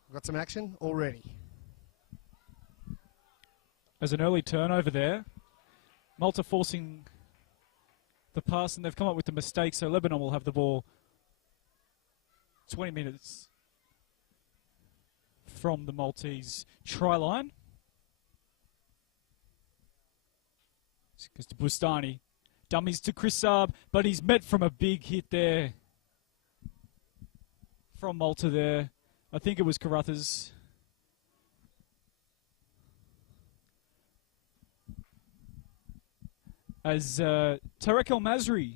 We've got some action already. As an early turnover there, Malta forcing the pass, and they've come up with the mistake, so Lebanon will have the ball 20 minutes from the Maltese try line. This goes to Bustani. Dummies to Chris Saab, but he's met from a big hit there from Malta there. I think it was Carruthers. As Tarek El Masri,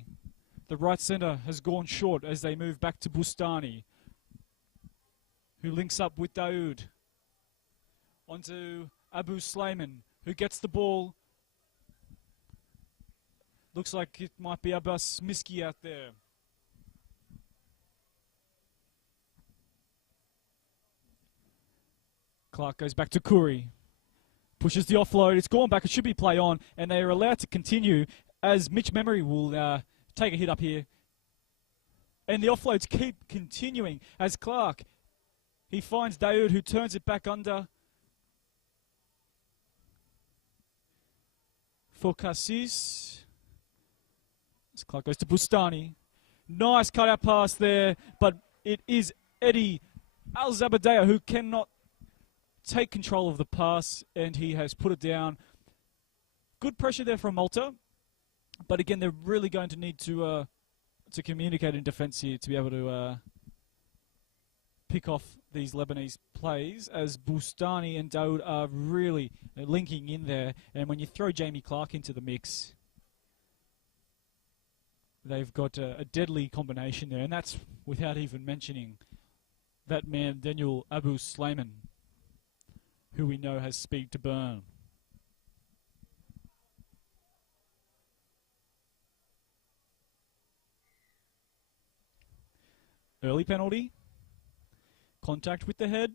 the right centre, has gone short as they move back to Bustani, who links up with Daoud. Onto Abu Slayman, who gets the ball. Looks like it might be Abbas Miski out there. Clark goes back to Curry. Pushes the offload. It's gone back. It should be play on. And they are allowed to continue as Mitch Memory will take a hit up here. And the offloads keep continuing as Clark, he finds Daoud, who turns it back under for Cassis. As Clark goes to Bustani. Nice cutout pass there, but it is Eddie Al-Zabadea who cannot take control of the pass, and he has put it down. Good pressure there from Malta, but again, they're really going to need to communicate in defence here to be able to pick off these Lebanese plays, as Bustani and Daoud are really linking in there. And when you throw Jamie Clark into the mix, they've got a deadly combination there, and that's without even mentioning that man, Daniel Abu Slayman, who we know has speed to burn. Early penalty. Contact with the head.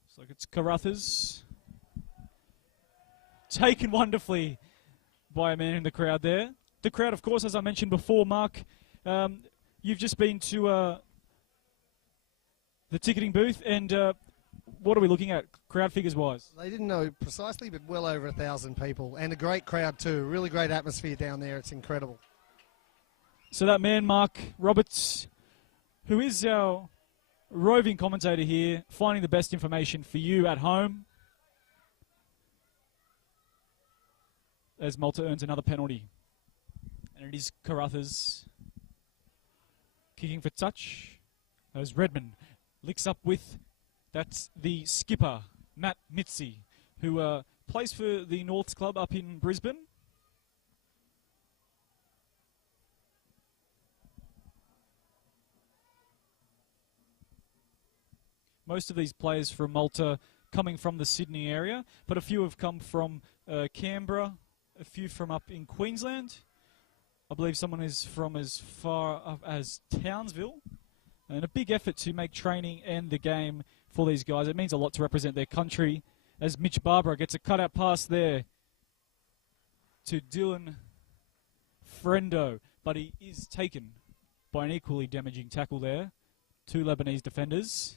Looks like it's Carruthers. Taken wonderfully by a man in the crowd there. The crowd, of course, as I mentioned before, Mark, you've just been to the ticketing booth, and what are we looking at crowd figures-wise? They didn't know precisely, but well over 1,000 people, and a great crowd too. Really great atmosphere down there. It's incredible. So that man, Mark Roberts, who is our roving commentator here, finding the best information for you at home, as Malta earns another penalty. And it is Carruthers kicking for touch, as Redmond licks up with, that's the skipper, Matt Mitzi, who plays for the Norths Club up in Brisbane. Most of these players from Malta coming from the Sydney area, but a few have come from Canberra, a few from up in Queensland. I believe someone is from as far up as Townsville. And a big effort to make training and the game for these guys. It means a lot to represent their country, as Mitch Barbara gets a cutout pass there to Dylan Frendo. But he is taken by an equally damaging tackle there. Two Lebanese defenders.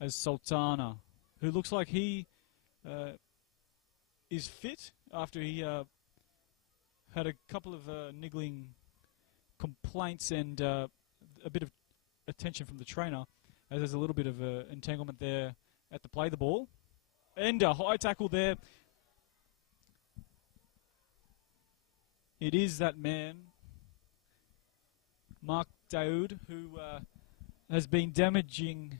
As Sultana, who looks like he is fit after he had a couple of niggling complaints and a bit of attention from the trainer, as there's a little bit of entanglement there at the play the ball. And a high tackle there. It is that man, Mark Daoud, who has been damaging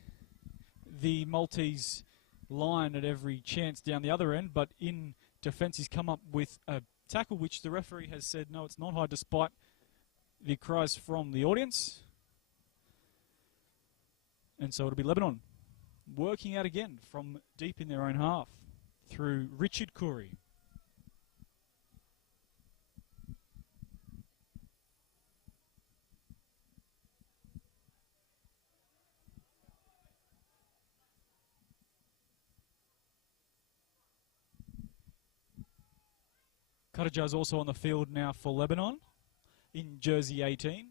the Maltese line at every chance down the other end, but in defence he's come up with a tackle which the referee has said no, it's not high, despite the cries from the audience. And so it'll be Lebanon working out again from deep in their own half through Richard Curry. Khadija is also on the field now for Lebanon in jersey 18.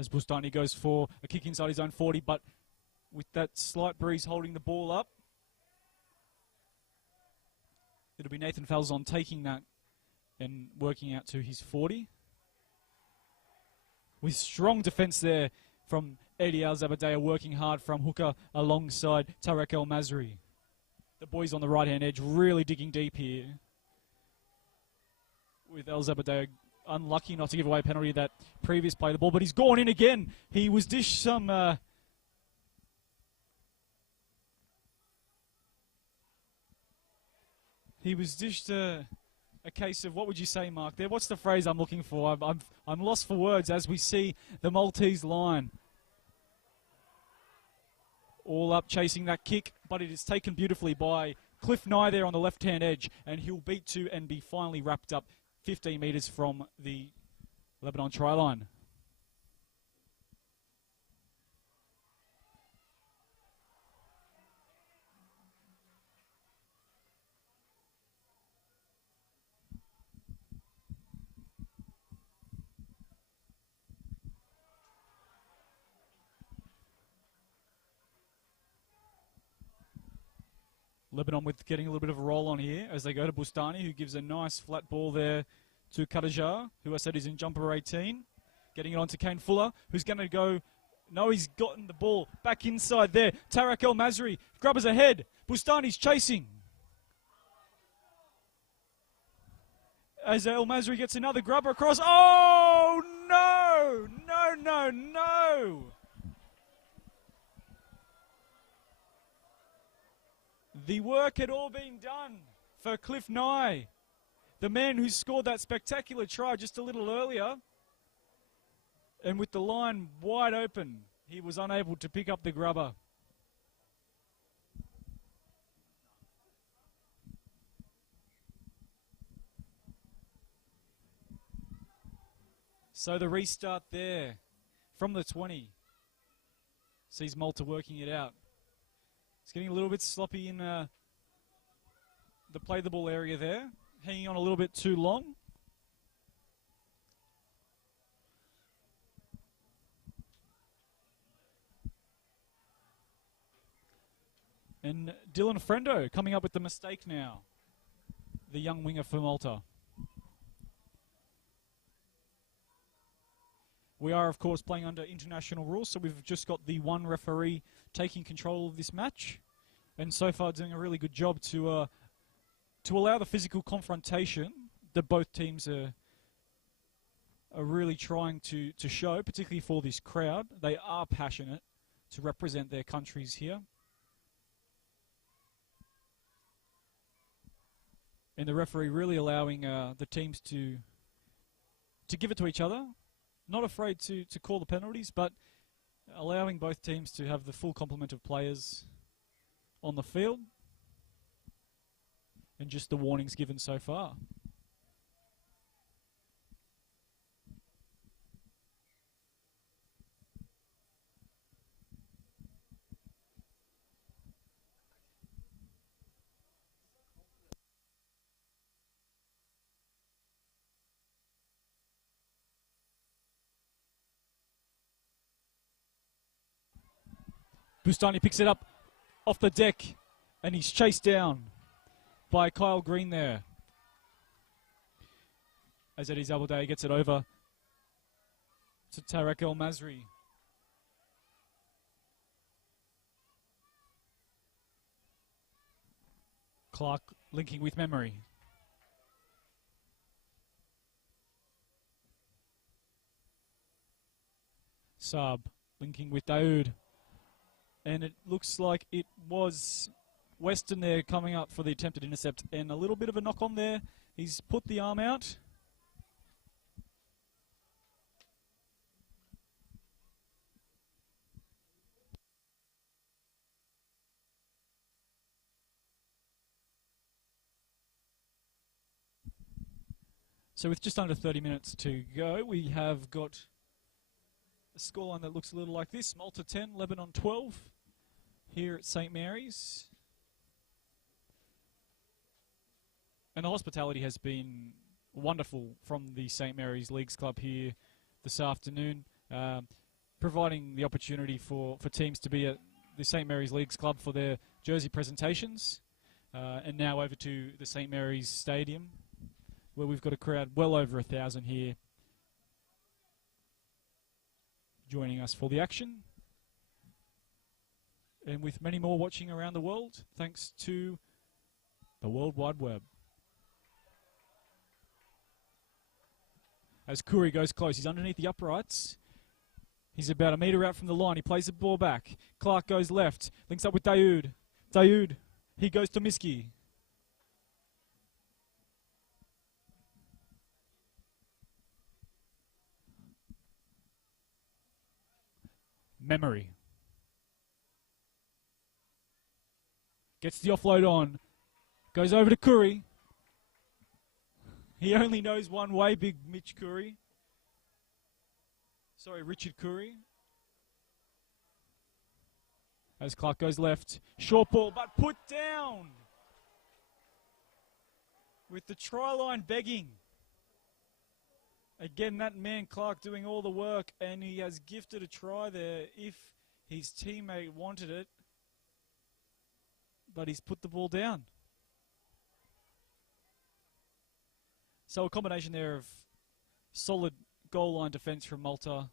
As Bustani goes for a kick inside his own 40, but with that slight breeze holding the ball up, it'll be Nathan Falzon taking that and working out to his 40. With strong defence there from Eddie Al-Zabadea, working hard from hooker alongside Tarek El-Mazri. The boys on the right-hand edge really digging deep here. With Al-Zabadea unlucky not to give away a penalty that previous play of the ball, but he's gone in again. He was dished some... he was dished a case of, what would you say, Mark, there? What's the phrase I'm looking for? I'm lost for words as we see the Maltese line all up chasing that kick, but it is taken beautifully by Cliff Nye there on the left-hand edge, and he'll beat to and be finally wrapped up 15 metres from the Lebanon try line. Lebanon with getting a little bit of a roll on here as they go to Bustani, who gives a nice flat ball there to Khadija, who I said is in jumper 18. Getting it on to Kane Fuller, who's going to go... No, he's gotten the ball back inside there. Tarek El-Mazri, grubbers ahead. Bustani's chasing. As El-Mazri gets another grubber across. Oh, no! No, no, no! The work had all been done for Cliff Nye, the man who scored that spectacular try just a little earlier. And with the line wide open, he was unable to pick up the grubber. So the restart there from the 20 sees Malta working it out. It's getting a little bit sloppy in the play the ball area there. Hanging on a little bit too long. And Dylan Frendo coming up with the mistake now. The young winger for Malta. We are, of course, playing under international rules, so we've just got the one referee taking control of this match, and so far doing a really good job to allow the physical confrontation that both teams are really trying to show, particularly for this crowd. They are passionate to represent their countries here. And the referee really allowing the teams to give it to each other. Not afraid to call the penalties, but allowing both teams to have the full complement of players on the field. And just the warnings given so far. Bustani picks it up off the deck, and he's chased down by Kyle Green there. As Eddie Zabaldea gets it over to Tarek El-Mazri. Clark linking with Memory. Saab linking with Daoud. And it looks like it was Weston there coming up for the attempted intercept. And a little bit of a knock on there. He's put the arm out. So with just under 30 minutes to go, we have got a scoreline that looks a little like this. Malta 10, Lebanon 12 here at St. Mary's. And the hospitality has been wonderful from the St. Mary's Leagues Club here this afternoon, providing the opportunity for teams to be at the St. Mary's Leagues Club for their jersey presentations. And now over to the St. Mary's Stadium, where we've got a crowd well over 1,000 here joining us for the action. And with many more watching around the world, thanks to the World Wide Web. As Curry goes close, he's underneath the uprights. He's about a metre out from the line. He plays the ball back. Clark goes left, links up with Daoud. Daoud, he goes to Miski. Memory. Gets the offload on. Goes over to Curry. He only knows one way, big Mitch Curry. Sorry, Richard Curry. As Clark goes left. Short ball, but put down. With the try line begging. Again, that man Clark doing all the work, and he has gifted a try there if his teammate wanted it. But he's put the ball down. So a combination there of solid goal line defence from Malta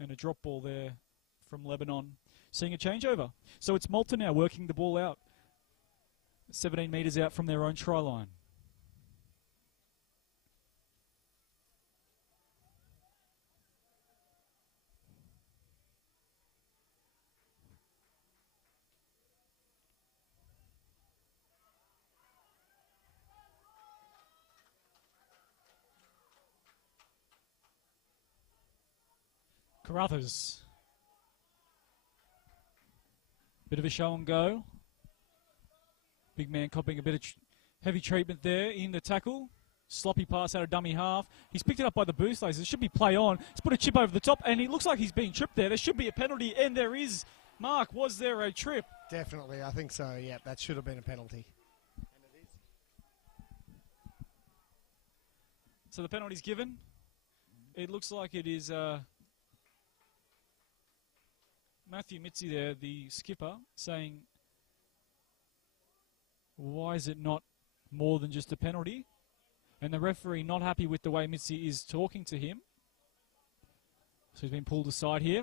and a drop ball there from Lebanon. Seeing a changeover. So it's Malta now working the ball out. 17 metres out from their own try line. Carruthers. Bit of a show and go. Big man copping a bit of heavy treatment there in the tackle. Sloppy pass out of dummy half. He's picked it up by the boost laces. It should be play on. He's put a chip over the top, and it looks like he's being tripped there. There should be a penalty, and there is. Mark, was there a trip? Definitely, I think so. Yeah, that should have been a penalty. And it is. So the penalty's given. It looks like it is Matthew Mitzi there, the skipper, saying, why is it not more than just a penalty? And the referee not happy with the way Mitzi is talking to him. So he's been pulled aside here.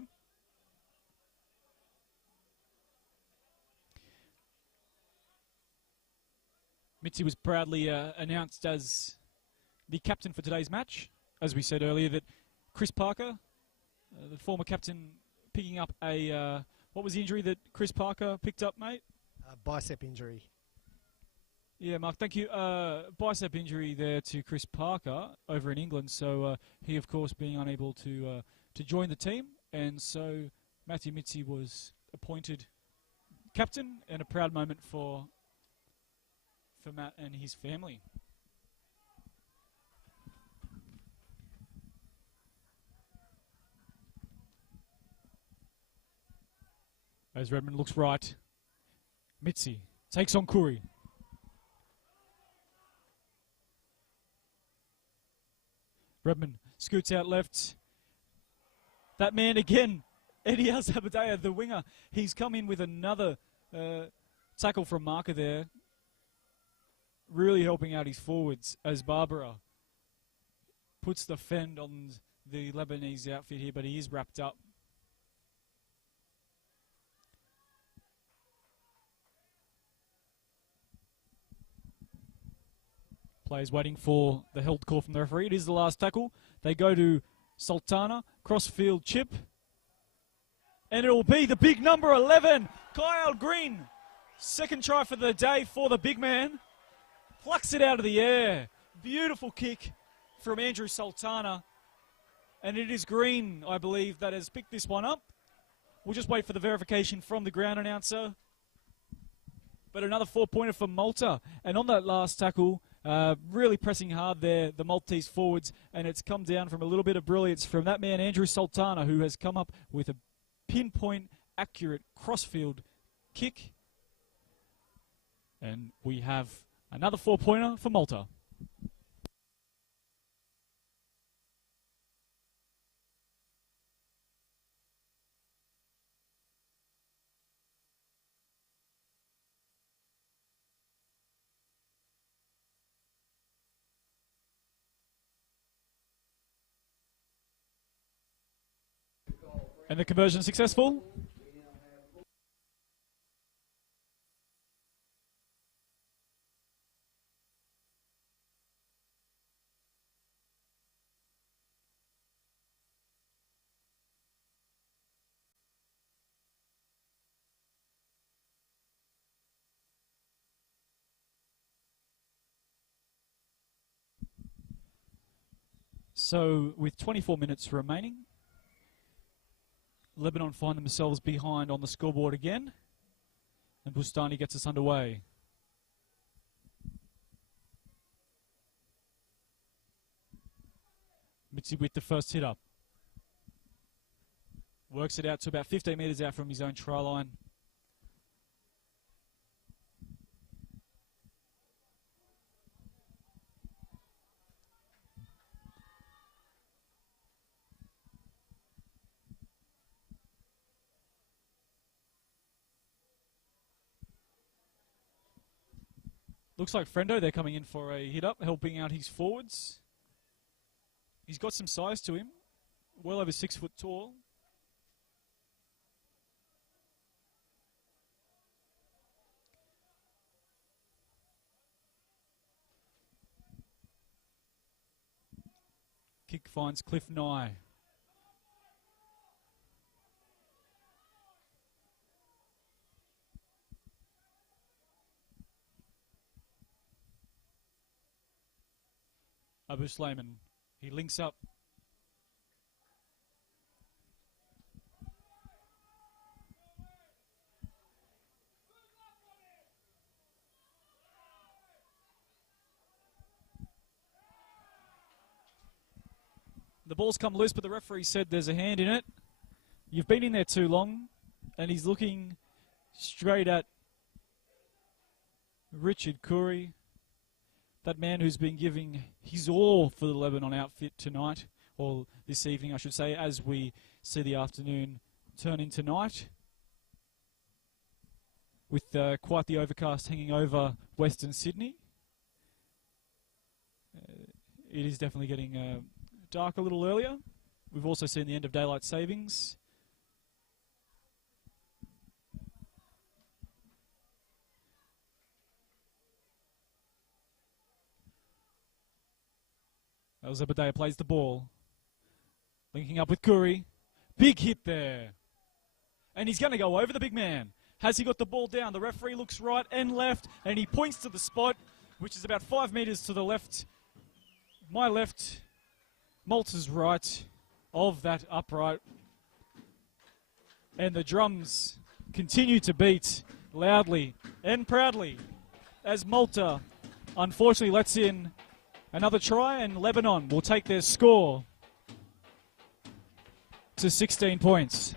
Mitzi was proudly announced as the captain for today's match. As we said earlier, that Chris Parker, the former captain, picking up a, what was the injury that Chris Parker picked up, mate? Bicep injury. Yeah, Mark, thank you. Bicep injury there to Chris Parker over in England. So he, of course, being unable to join the team. And so Matthew Mitzi was appointed captain, and a proud moment for Matt and his family. As Redmond looks right, Mitzi takes on Curry. Redmond scoots out left. That man again, Eddie Al-Zabadea, the winger. He's come in with another tackle from Marker there. Really helping out his forwards as Barbara puts the fend on the Lebanese outfit here, but he is wrapped up. Players waiting for the held call from the referee. It is the last tackle. They go to Sultana, crossfield chip. And it will be the big number 11, Kyle Green. Second try for the day for the big man. Plucks it out of the air. Beautiful kick from Andrew Sultana. And it is Green, I believe, that has picked this one up. We'll just wait for the verification from the ground announcer. But another 4-pointer for Malta. And on that last tackle, really pressing hard there, the Maltese forwards. And it's come down from a little bit of brilliance from that man, Andrew Sultana, who has come up with a pinpoint, accurate crossfield kick. And we have another 4-pointer for Malta. And the conversion successful. So with 24 minutes remaining, Lebanon find themselves behind on the scoreboard again, and Bustani gets us underway. Mitzi with the first hit up. Works it out to about 15 metres out from his own try line. Looks like Frendo, they're coming in for a hit up, helping out his forwards. He's got some size to him, well over 6 foot tall. Kick finds Cliff Nye. Abu Slayman, he links up. The ball's come loose, but the referee said there's a hand in it. You've been in there too long, and he's looking straight at Richard Curry. That man who's been giving his all for the Lebanon outfit tonight, or this evening I should say, as we see the afternoon turn into night. With quite the overcast hanging over Western Sydney. It is definitely getting dark a little earlier. We've also seen the end of daylight savings. Zebediah plays the ball. Linking up with Curry. Big hit there. And he's going to go over the big man. Has he got the ball down? The referee looks right and left, and he points to the spot, which is about 5 metres to the left. My left, Malta's right of that upright. And the drums continue to beat loudly and proudly as Malta unfortunately lets in another try, and Lebanon will take their score to 16 points.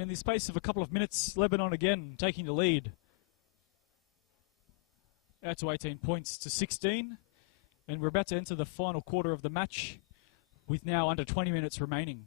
And in the space of a couple of minutes, Lebanon again taking the lead. Out to 18 points to 16. And we're about to enter the final quarter of the match with now under 20 minutes remaining.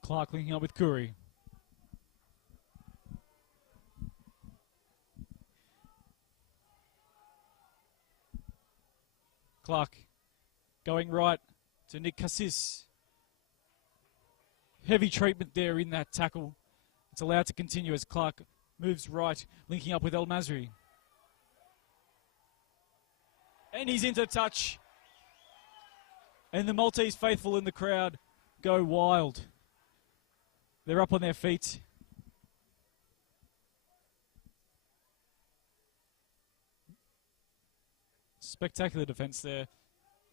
Clark linking up with Curry. Clark going right to Nick Cassis. Heavy treatment there in that tackle. It's allowed to continue as Clark moves right, linking up with El Masri. And he's into touch. And the Maltese faithful in the crowd go wild. They're up on their feet. Spectacular defence there,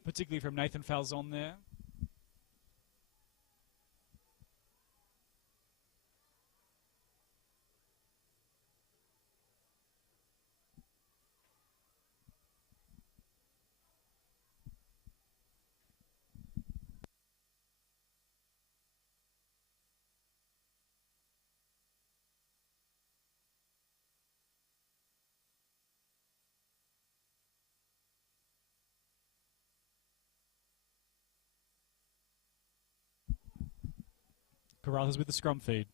particularly from Nathan Falzon there. Carruthers with the scrum feed.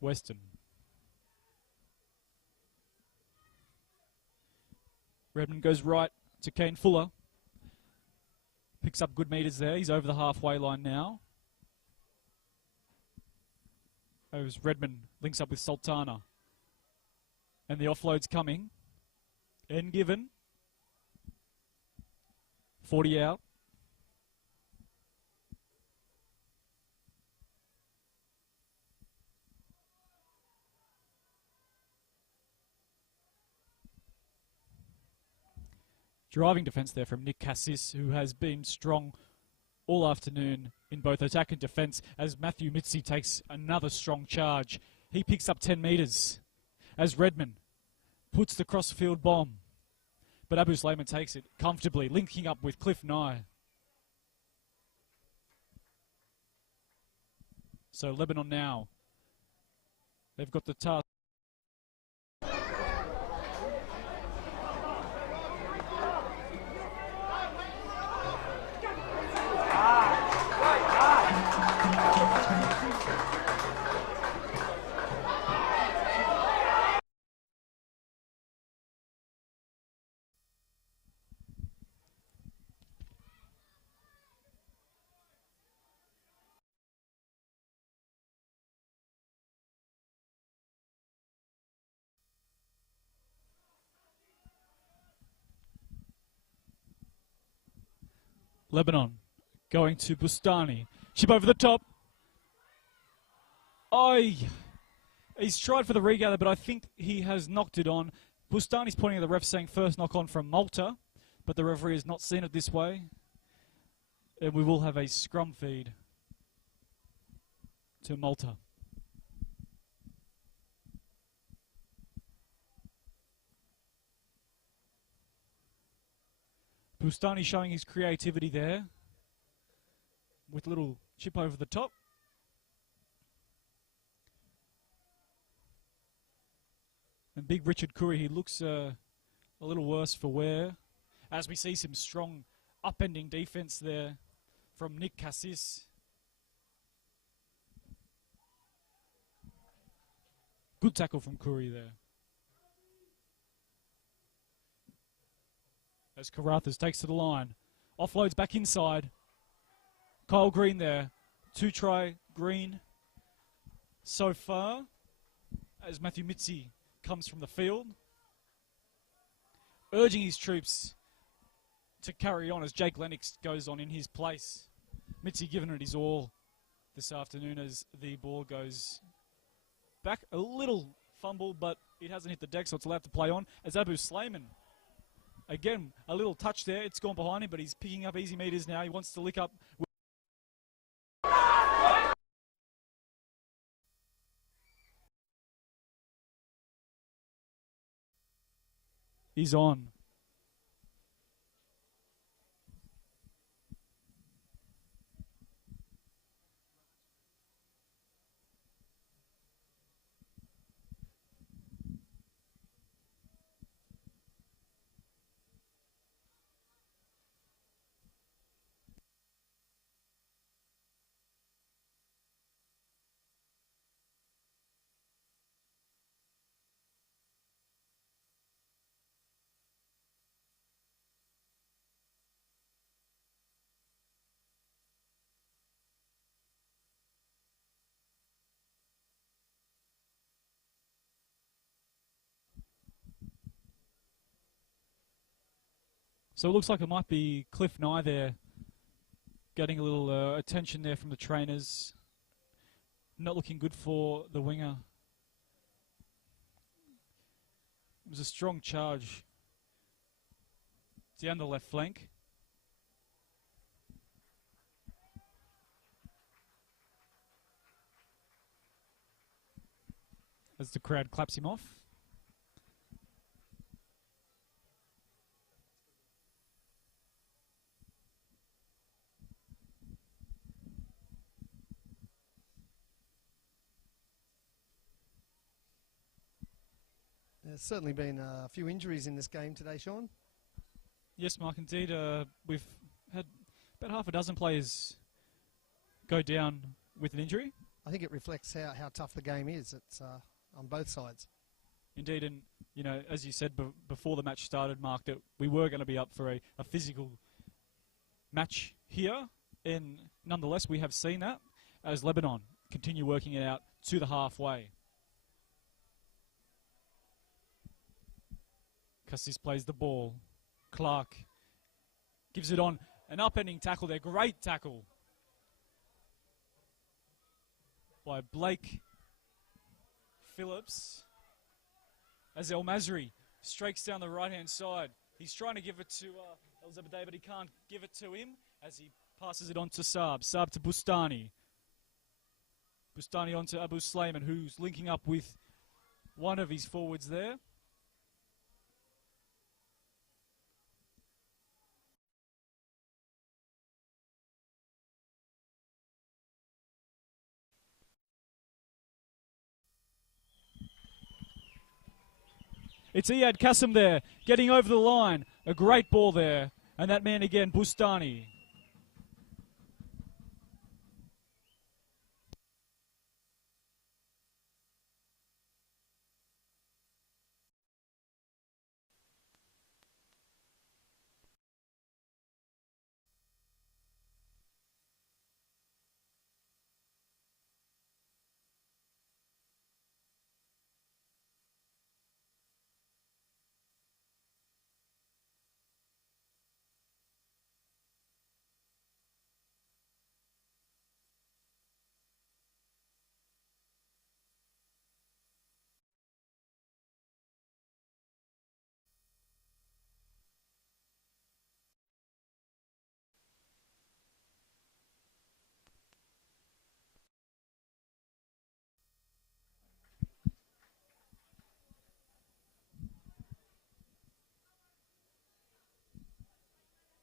Weston. Redmond goes right to Kane Fuller. Picks up good meters there. He's over the halfway line now. As Redmond links up with Sultana. And the offload's coming. End given. 40 out. Driving defence there from Nick Cassis, who has been strong all afternoon in both attack and defence, as Matthew Mitzi takes another strong charge. He picks up 10 metres as Redmond puts the cross-field bomb. But Abu Slayman takes it comfortably, linking up with Cliff Nye. So Lebanon now, they've got the task. Lebanon going to Bustani. Chip over the top. He's tried for the regather, but I think he has knocked it on. Bustani's pointing at the ref saying first knock on from Malta, but the referee has not seen it this way. And we will have a scrum feed to Malta. Bustani showing his creativity there with a little chip over the top. And big Richard Curry, he looks a little worse for wear, as we see some strong upending defence there from Nick Cassis. Good tackle from Curry there. As Carruthers takes to the line. Offloads back inside. Kyle Green there. 2-try Green so far. As Matthew Mitzi comes from the field. Urging his troops to carry on as Jake Lennox goes on in his place. Mitzi giving it his all this afternoon as the ball goes back a little fumble, but it hasn't hit the deck, so it's allowed to play on. As Abu Slayman, again, a little touch there. It's gone behind him, but he's picking up easy meters now. He wants to lick up. He's on. So it looks like it might be Cliff Nye there, getting a little attention there from the trainers. Not looking good for the winger. It was a strong charge down the left flank. As the crowd claps him off. There's certainly been a few injuries in this game today, Sean. Yes, Mark, indeed. We've had about half a dozen players go down with an injury. I think it reflects how tough the game is. It's on both sides. Indeed, and you know, as you said before the match started, Mark, that we were going to be up for a physical match here, and nonetheless we have seen that as Lebanon continue working it out to the halfway. Cassis plays the ball. Clark gives it on. An upending tackle there. Great tackle by Blake Phillips. As El Masri strakes down the right-hand side. He's trying to give it to El Zebedee, but he can't give it to him as he passes it on to Saab. Saab to Bustani. Bustani on to Abu Slayman, who's linking up with one of his forwards there. It's Iyad Kassim there, getting over the line. A great ball there. And that man again, Bustani.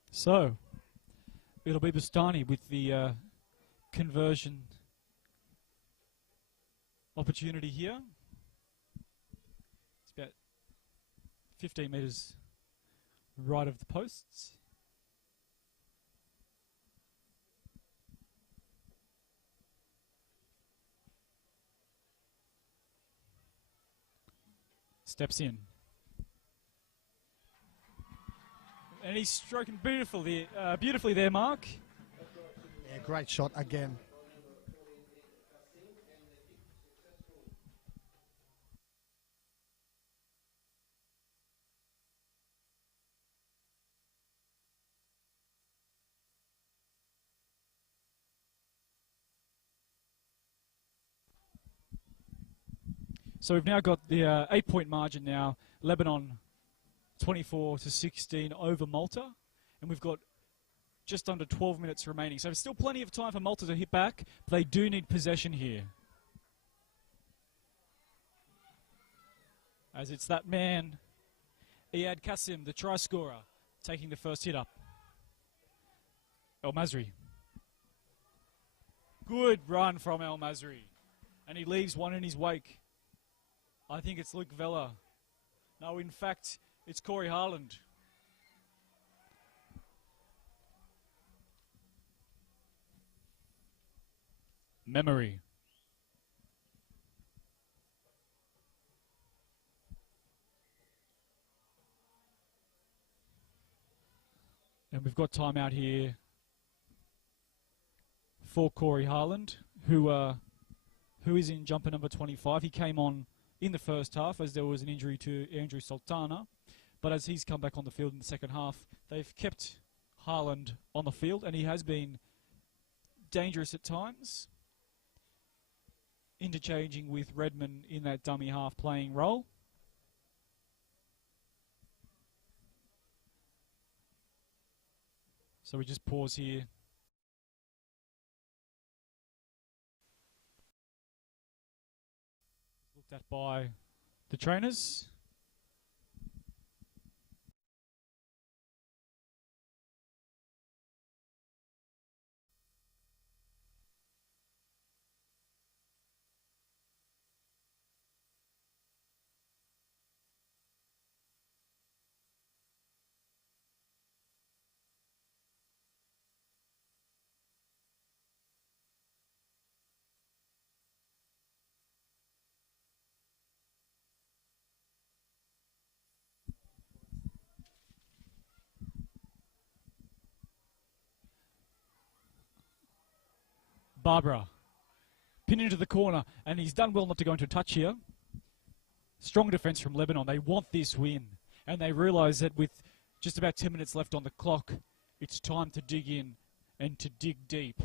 So, it'll be Bustani with the conversion opportunity here. It's about 15 metres right of the posts. Steps in. And he's stroking beautifully there, Mark. Yeah, great shot again. So we've now got the 8-point margin now. Lebanon 24-16 over Malta. And we've got just under 12 minutes remaining. So there's still plenty of time for Malta to hit back, but they do need possession here. As it's that man, Iyad Kasim, the try scorer, taking the first hit up. El Masri. Good run from El Masri. And he leaves one in his wake. I think it's Luke Vella. No, in fact, it's Corey Harland. Memory. And we've got time out here for Corey Harland, who is in jumper number 25. He came on in the first half as there was an injury to Andrew Sultana. But as he's come back on the field in the second half, they've kept Harland on the field, and he has been dangerous at times, interchanging with Redmond in that dummy half playing role. So we just pause here. Looked at by the trainers. Barbara, pin into the corner, and he's done well not to go into touch here. Strong defence from Lebanon. They want this win, and they realise that with just about 10 minutes left on the clock, it's time to dig in and to dig deep.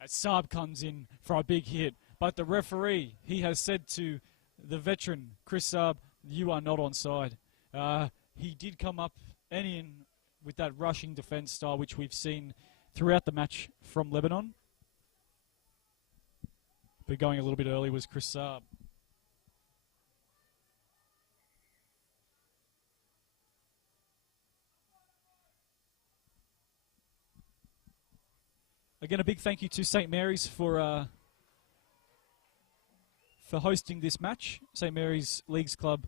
As Saab comes in for a big hit, but the referee, he has said to the veteran, Chris Saab, you are not onside. He did come up and in with that rushing defence style, which we've seen throughout the match from Lebanon. But going a little bit early was Chris Saab. Again, a big thank you to St. Mary's for hosting this match. St. Mary's Leagues Club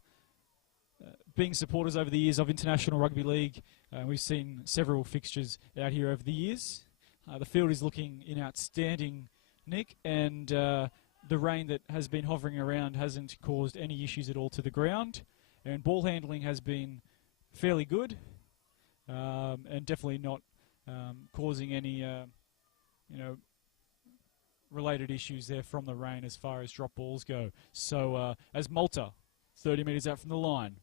being supporters over the years of International Rugby League. We've seen several fixtures out here over the years. The field is looking in outstanding nick, and the rain that has been hovering around hasn't caused any issues at all to the ground. And ball handling has been fairly good, and definitely not causing any related issues there from the rain as far as drop balls go. So as Malta, 30 metres out from the line.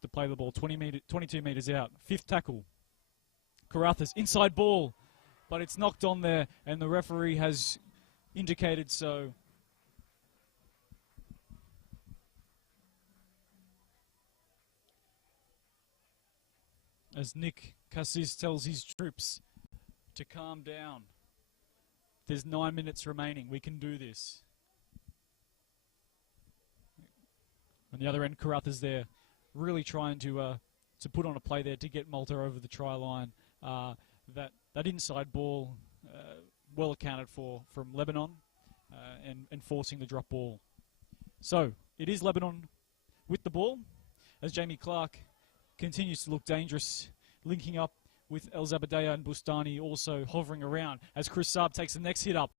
To play the ball 22 metres out. Fifth tackle. Carruthers, inside ball, but it's knocked on there, and the referee has indicated so. As Nick Cassis tells his troops to calm down. There's 9 minutes remaining. We can do this. On the other end, Carruthers there, really trying to put on a play there to get Malta over the try line. That inside ball well accounted for from Lebanon and forcing the drop ball. So it is Lebanon with the ball as Jamie Clark continues to look dangerous, linking up with El Zabadea and Bustani also hovering around as Chris Saab takes the next hit up.